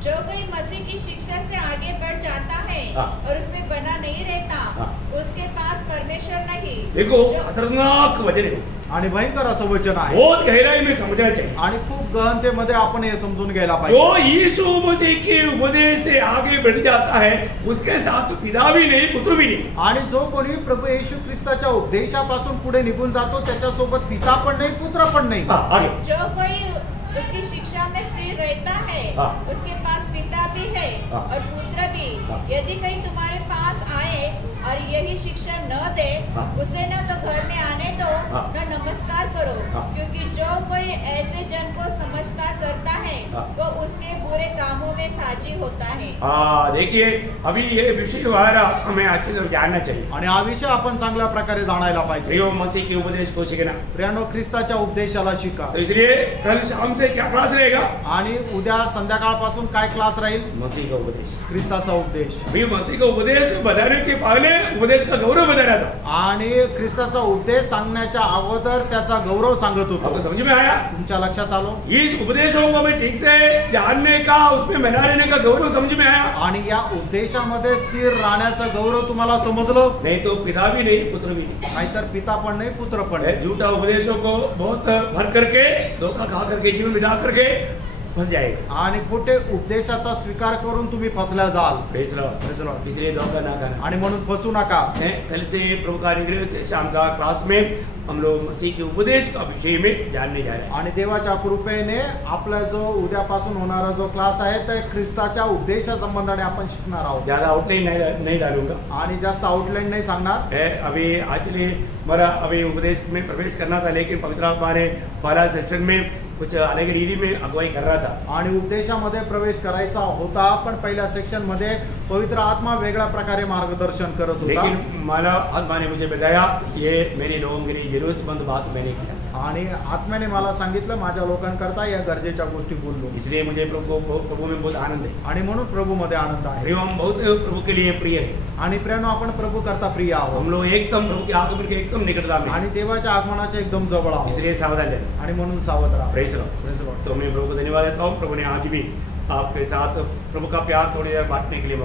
जो कोई मसीह की शिक्षा से आगे बढ़ जाता है और उसमें बना नहीं रहता, उसके पास परमेश्वर नहीं। देखो, खतरनाक वचन है आणि भयंकर असं वचन आहे, बहुत गहराई में समझना चाहिए, आणि खूप गहनतेमध्ये आपण हे समजून घ्यायला पाहिजे। जो यीशु मसीह के उपदेश से आगे बढ़ जाता है उसके साथ पिता भी नहीं, पुत्र भी नहीं। आणि जो कोणी प्रभू येशू ख्रिस्ताच्या उपदेशापासून पुढे निघून जातो त्याच्यासोबत पिता पण नाही, पुत्र पण नाही। आगे, जो कोई उसकी शिक्षा में स्थिर रहता है, उसके पास पिता भी है और पुत्र भी। यदि कहीं तुम्हारे पास पास आए और यही शिक्षा न दे, उसे न तो घर में आने दो, न नमस्कार करो, क्योंकि जो कोई ऐसे जन को नमस्कार करता है वो उसके बुरे कामों में साझी होता है। देखिए, अभी ये विषय वाला हमें अच्छे से जानना चाहिए आणि हा विषय आपण चांगल्या प्रकारे जाणायला पाहिजे। प्रियो मसीह के उपदेश को सीखना, प्रियानो ख्रिस्ताच्या उपदेशाला शिका। तो इसलिए कल शाम से क्या क्लास रहेगा? आणि उद्या संध्याकाळपासून काय क्लास राहील? मसीह का उपदेश, ख्रिस्ताचा उपदेश। अभी मसीह का उपदेश बताने के पहले उपदेश का गौरव बताना था आणि ख्रिस्ताचा उपदेश सांगण्याच्या अगोदर त्याचा गौरव सांगत होतो। आपको समझ में आया? तुमच्या लक्षात आलो? इस उपदेशों को हमें ठीक से जानने का, उसमें बना रहने का गौरव समझ में आया? आणि या उपदेशामध्ये स्थिर राहण्याचा गौरव तुम्हाला समजलं? नहीं तो पिता भी नहीं, पुत्र भी नहीं। नाहीतर पिता पण नाही, पुत्र पण नाही। झूठा उपदेशों को बहुत भर करके, धोखा खा करके, जीवन बिता करके फंस जाएगा। आणि खोटे उपदेशाचा स्वीकार करून तुम्ही फसल्या जाल। Praise Lord. इसलिए धोखा ना खाना। आणि म्हणून फसू नका। कल से प्रभु का अनुग्रह से शाम का क्लास में हम लोग मसीह के उपदेश का विषय में जानने जा रहे हैं। आणि देवाच्या कृपेने आपला जो उद्यापासून होणारा जो क्लास आहे ते ख्रिस्ताच्या उपदेशा संबंधाने आपण शिकणार आहोत। ज्यादा आउटलाइन नहीं डालूंगा आणि जास्त आउटलाइन नहीं सांगणार। अभी एक्चुअली हमारा अभी उपदेश में प्रवेश करना था, लेकिन पवित्र आत्मा ने पहला सेशन में कुछ अलग रीति में अगुवाई कर रहा था आणि उपदेशामध्ये प्रवेश करायचा होता, पण पहिल्या सेक्शन मध्ये पवित्र आत्मा वेगळ्या प्रकारे मार्गदर्शन करत होता। लेकिन मानव आत्मा ने मुझे बताया ये मेरे लोगों के लिए जरूरतमंद बात मैंने किया आणि आत्म्याने मला सांगितलं माझ्या लोकांकरता या गरजेच्या गोष्टी बोललो। इसलिए मुझे प्रभु में बहुत आनंद है आणि म्हणून प्रभु मध्ये आनंद आहे। हम बहुत प्रभु के लिए प्रिय है आणि प्रियानो आपण प्रभु करता प्रिय आहोत। हम लोग एकदम प्रभु के आगमन के एकदम निकटता में आणि देवाच्या आगमनाच्या एकदम जवळ आहोत। इसलिए सावधान रहना आणि म्हणून सावध राहा। Praise Lord. तो मैं प्रभु को धन्यवाद देता हूँ। प्रभु ने आज भी आपके साथ प्रभु का प्यार थोड़ी देर बांटने के लिए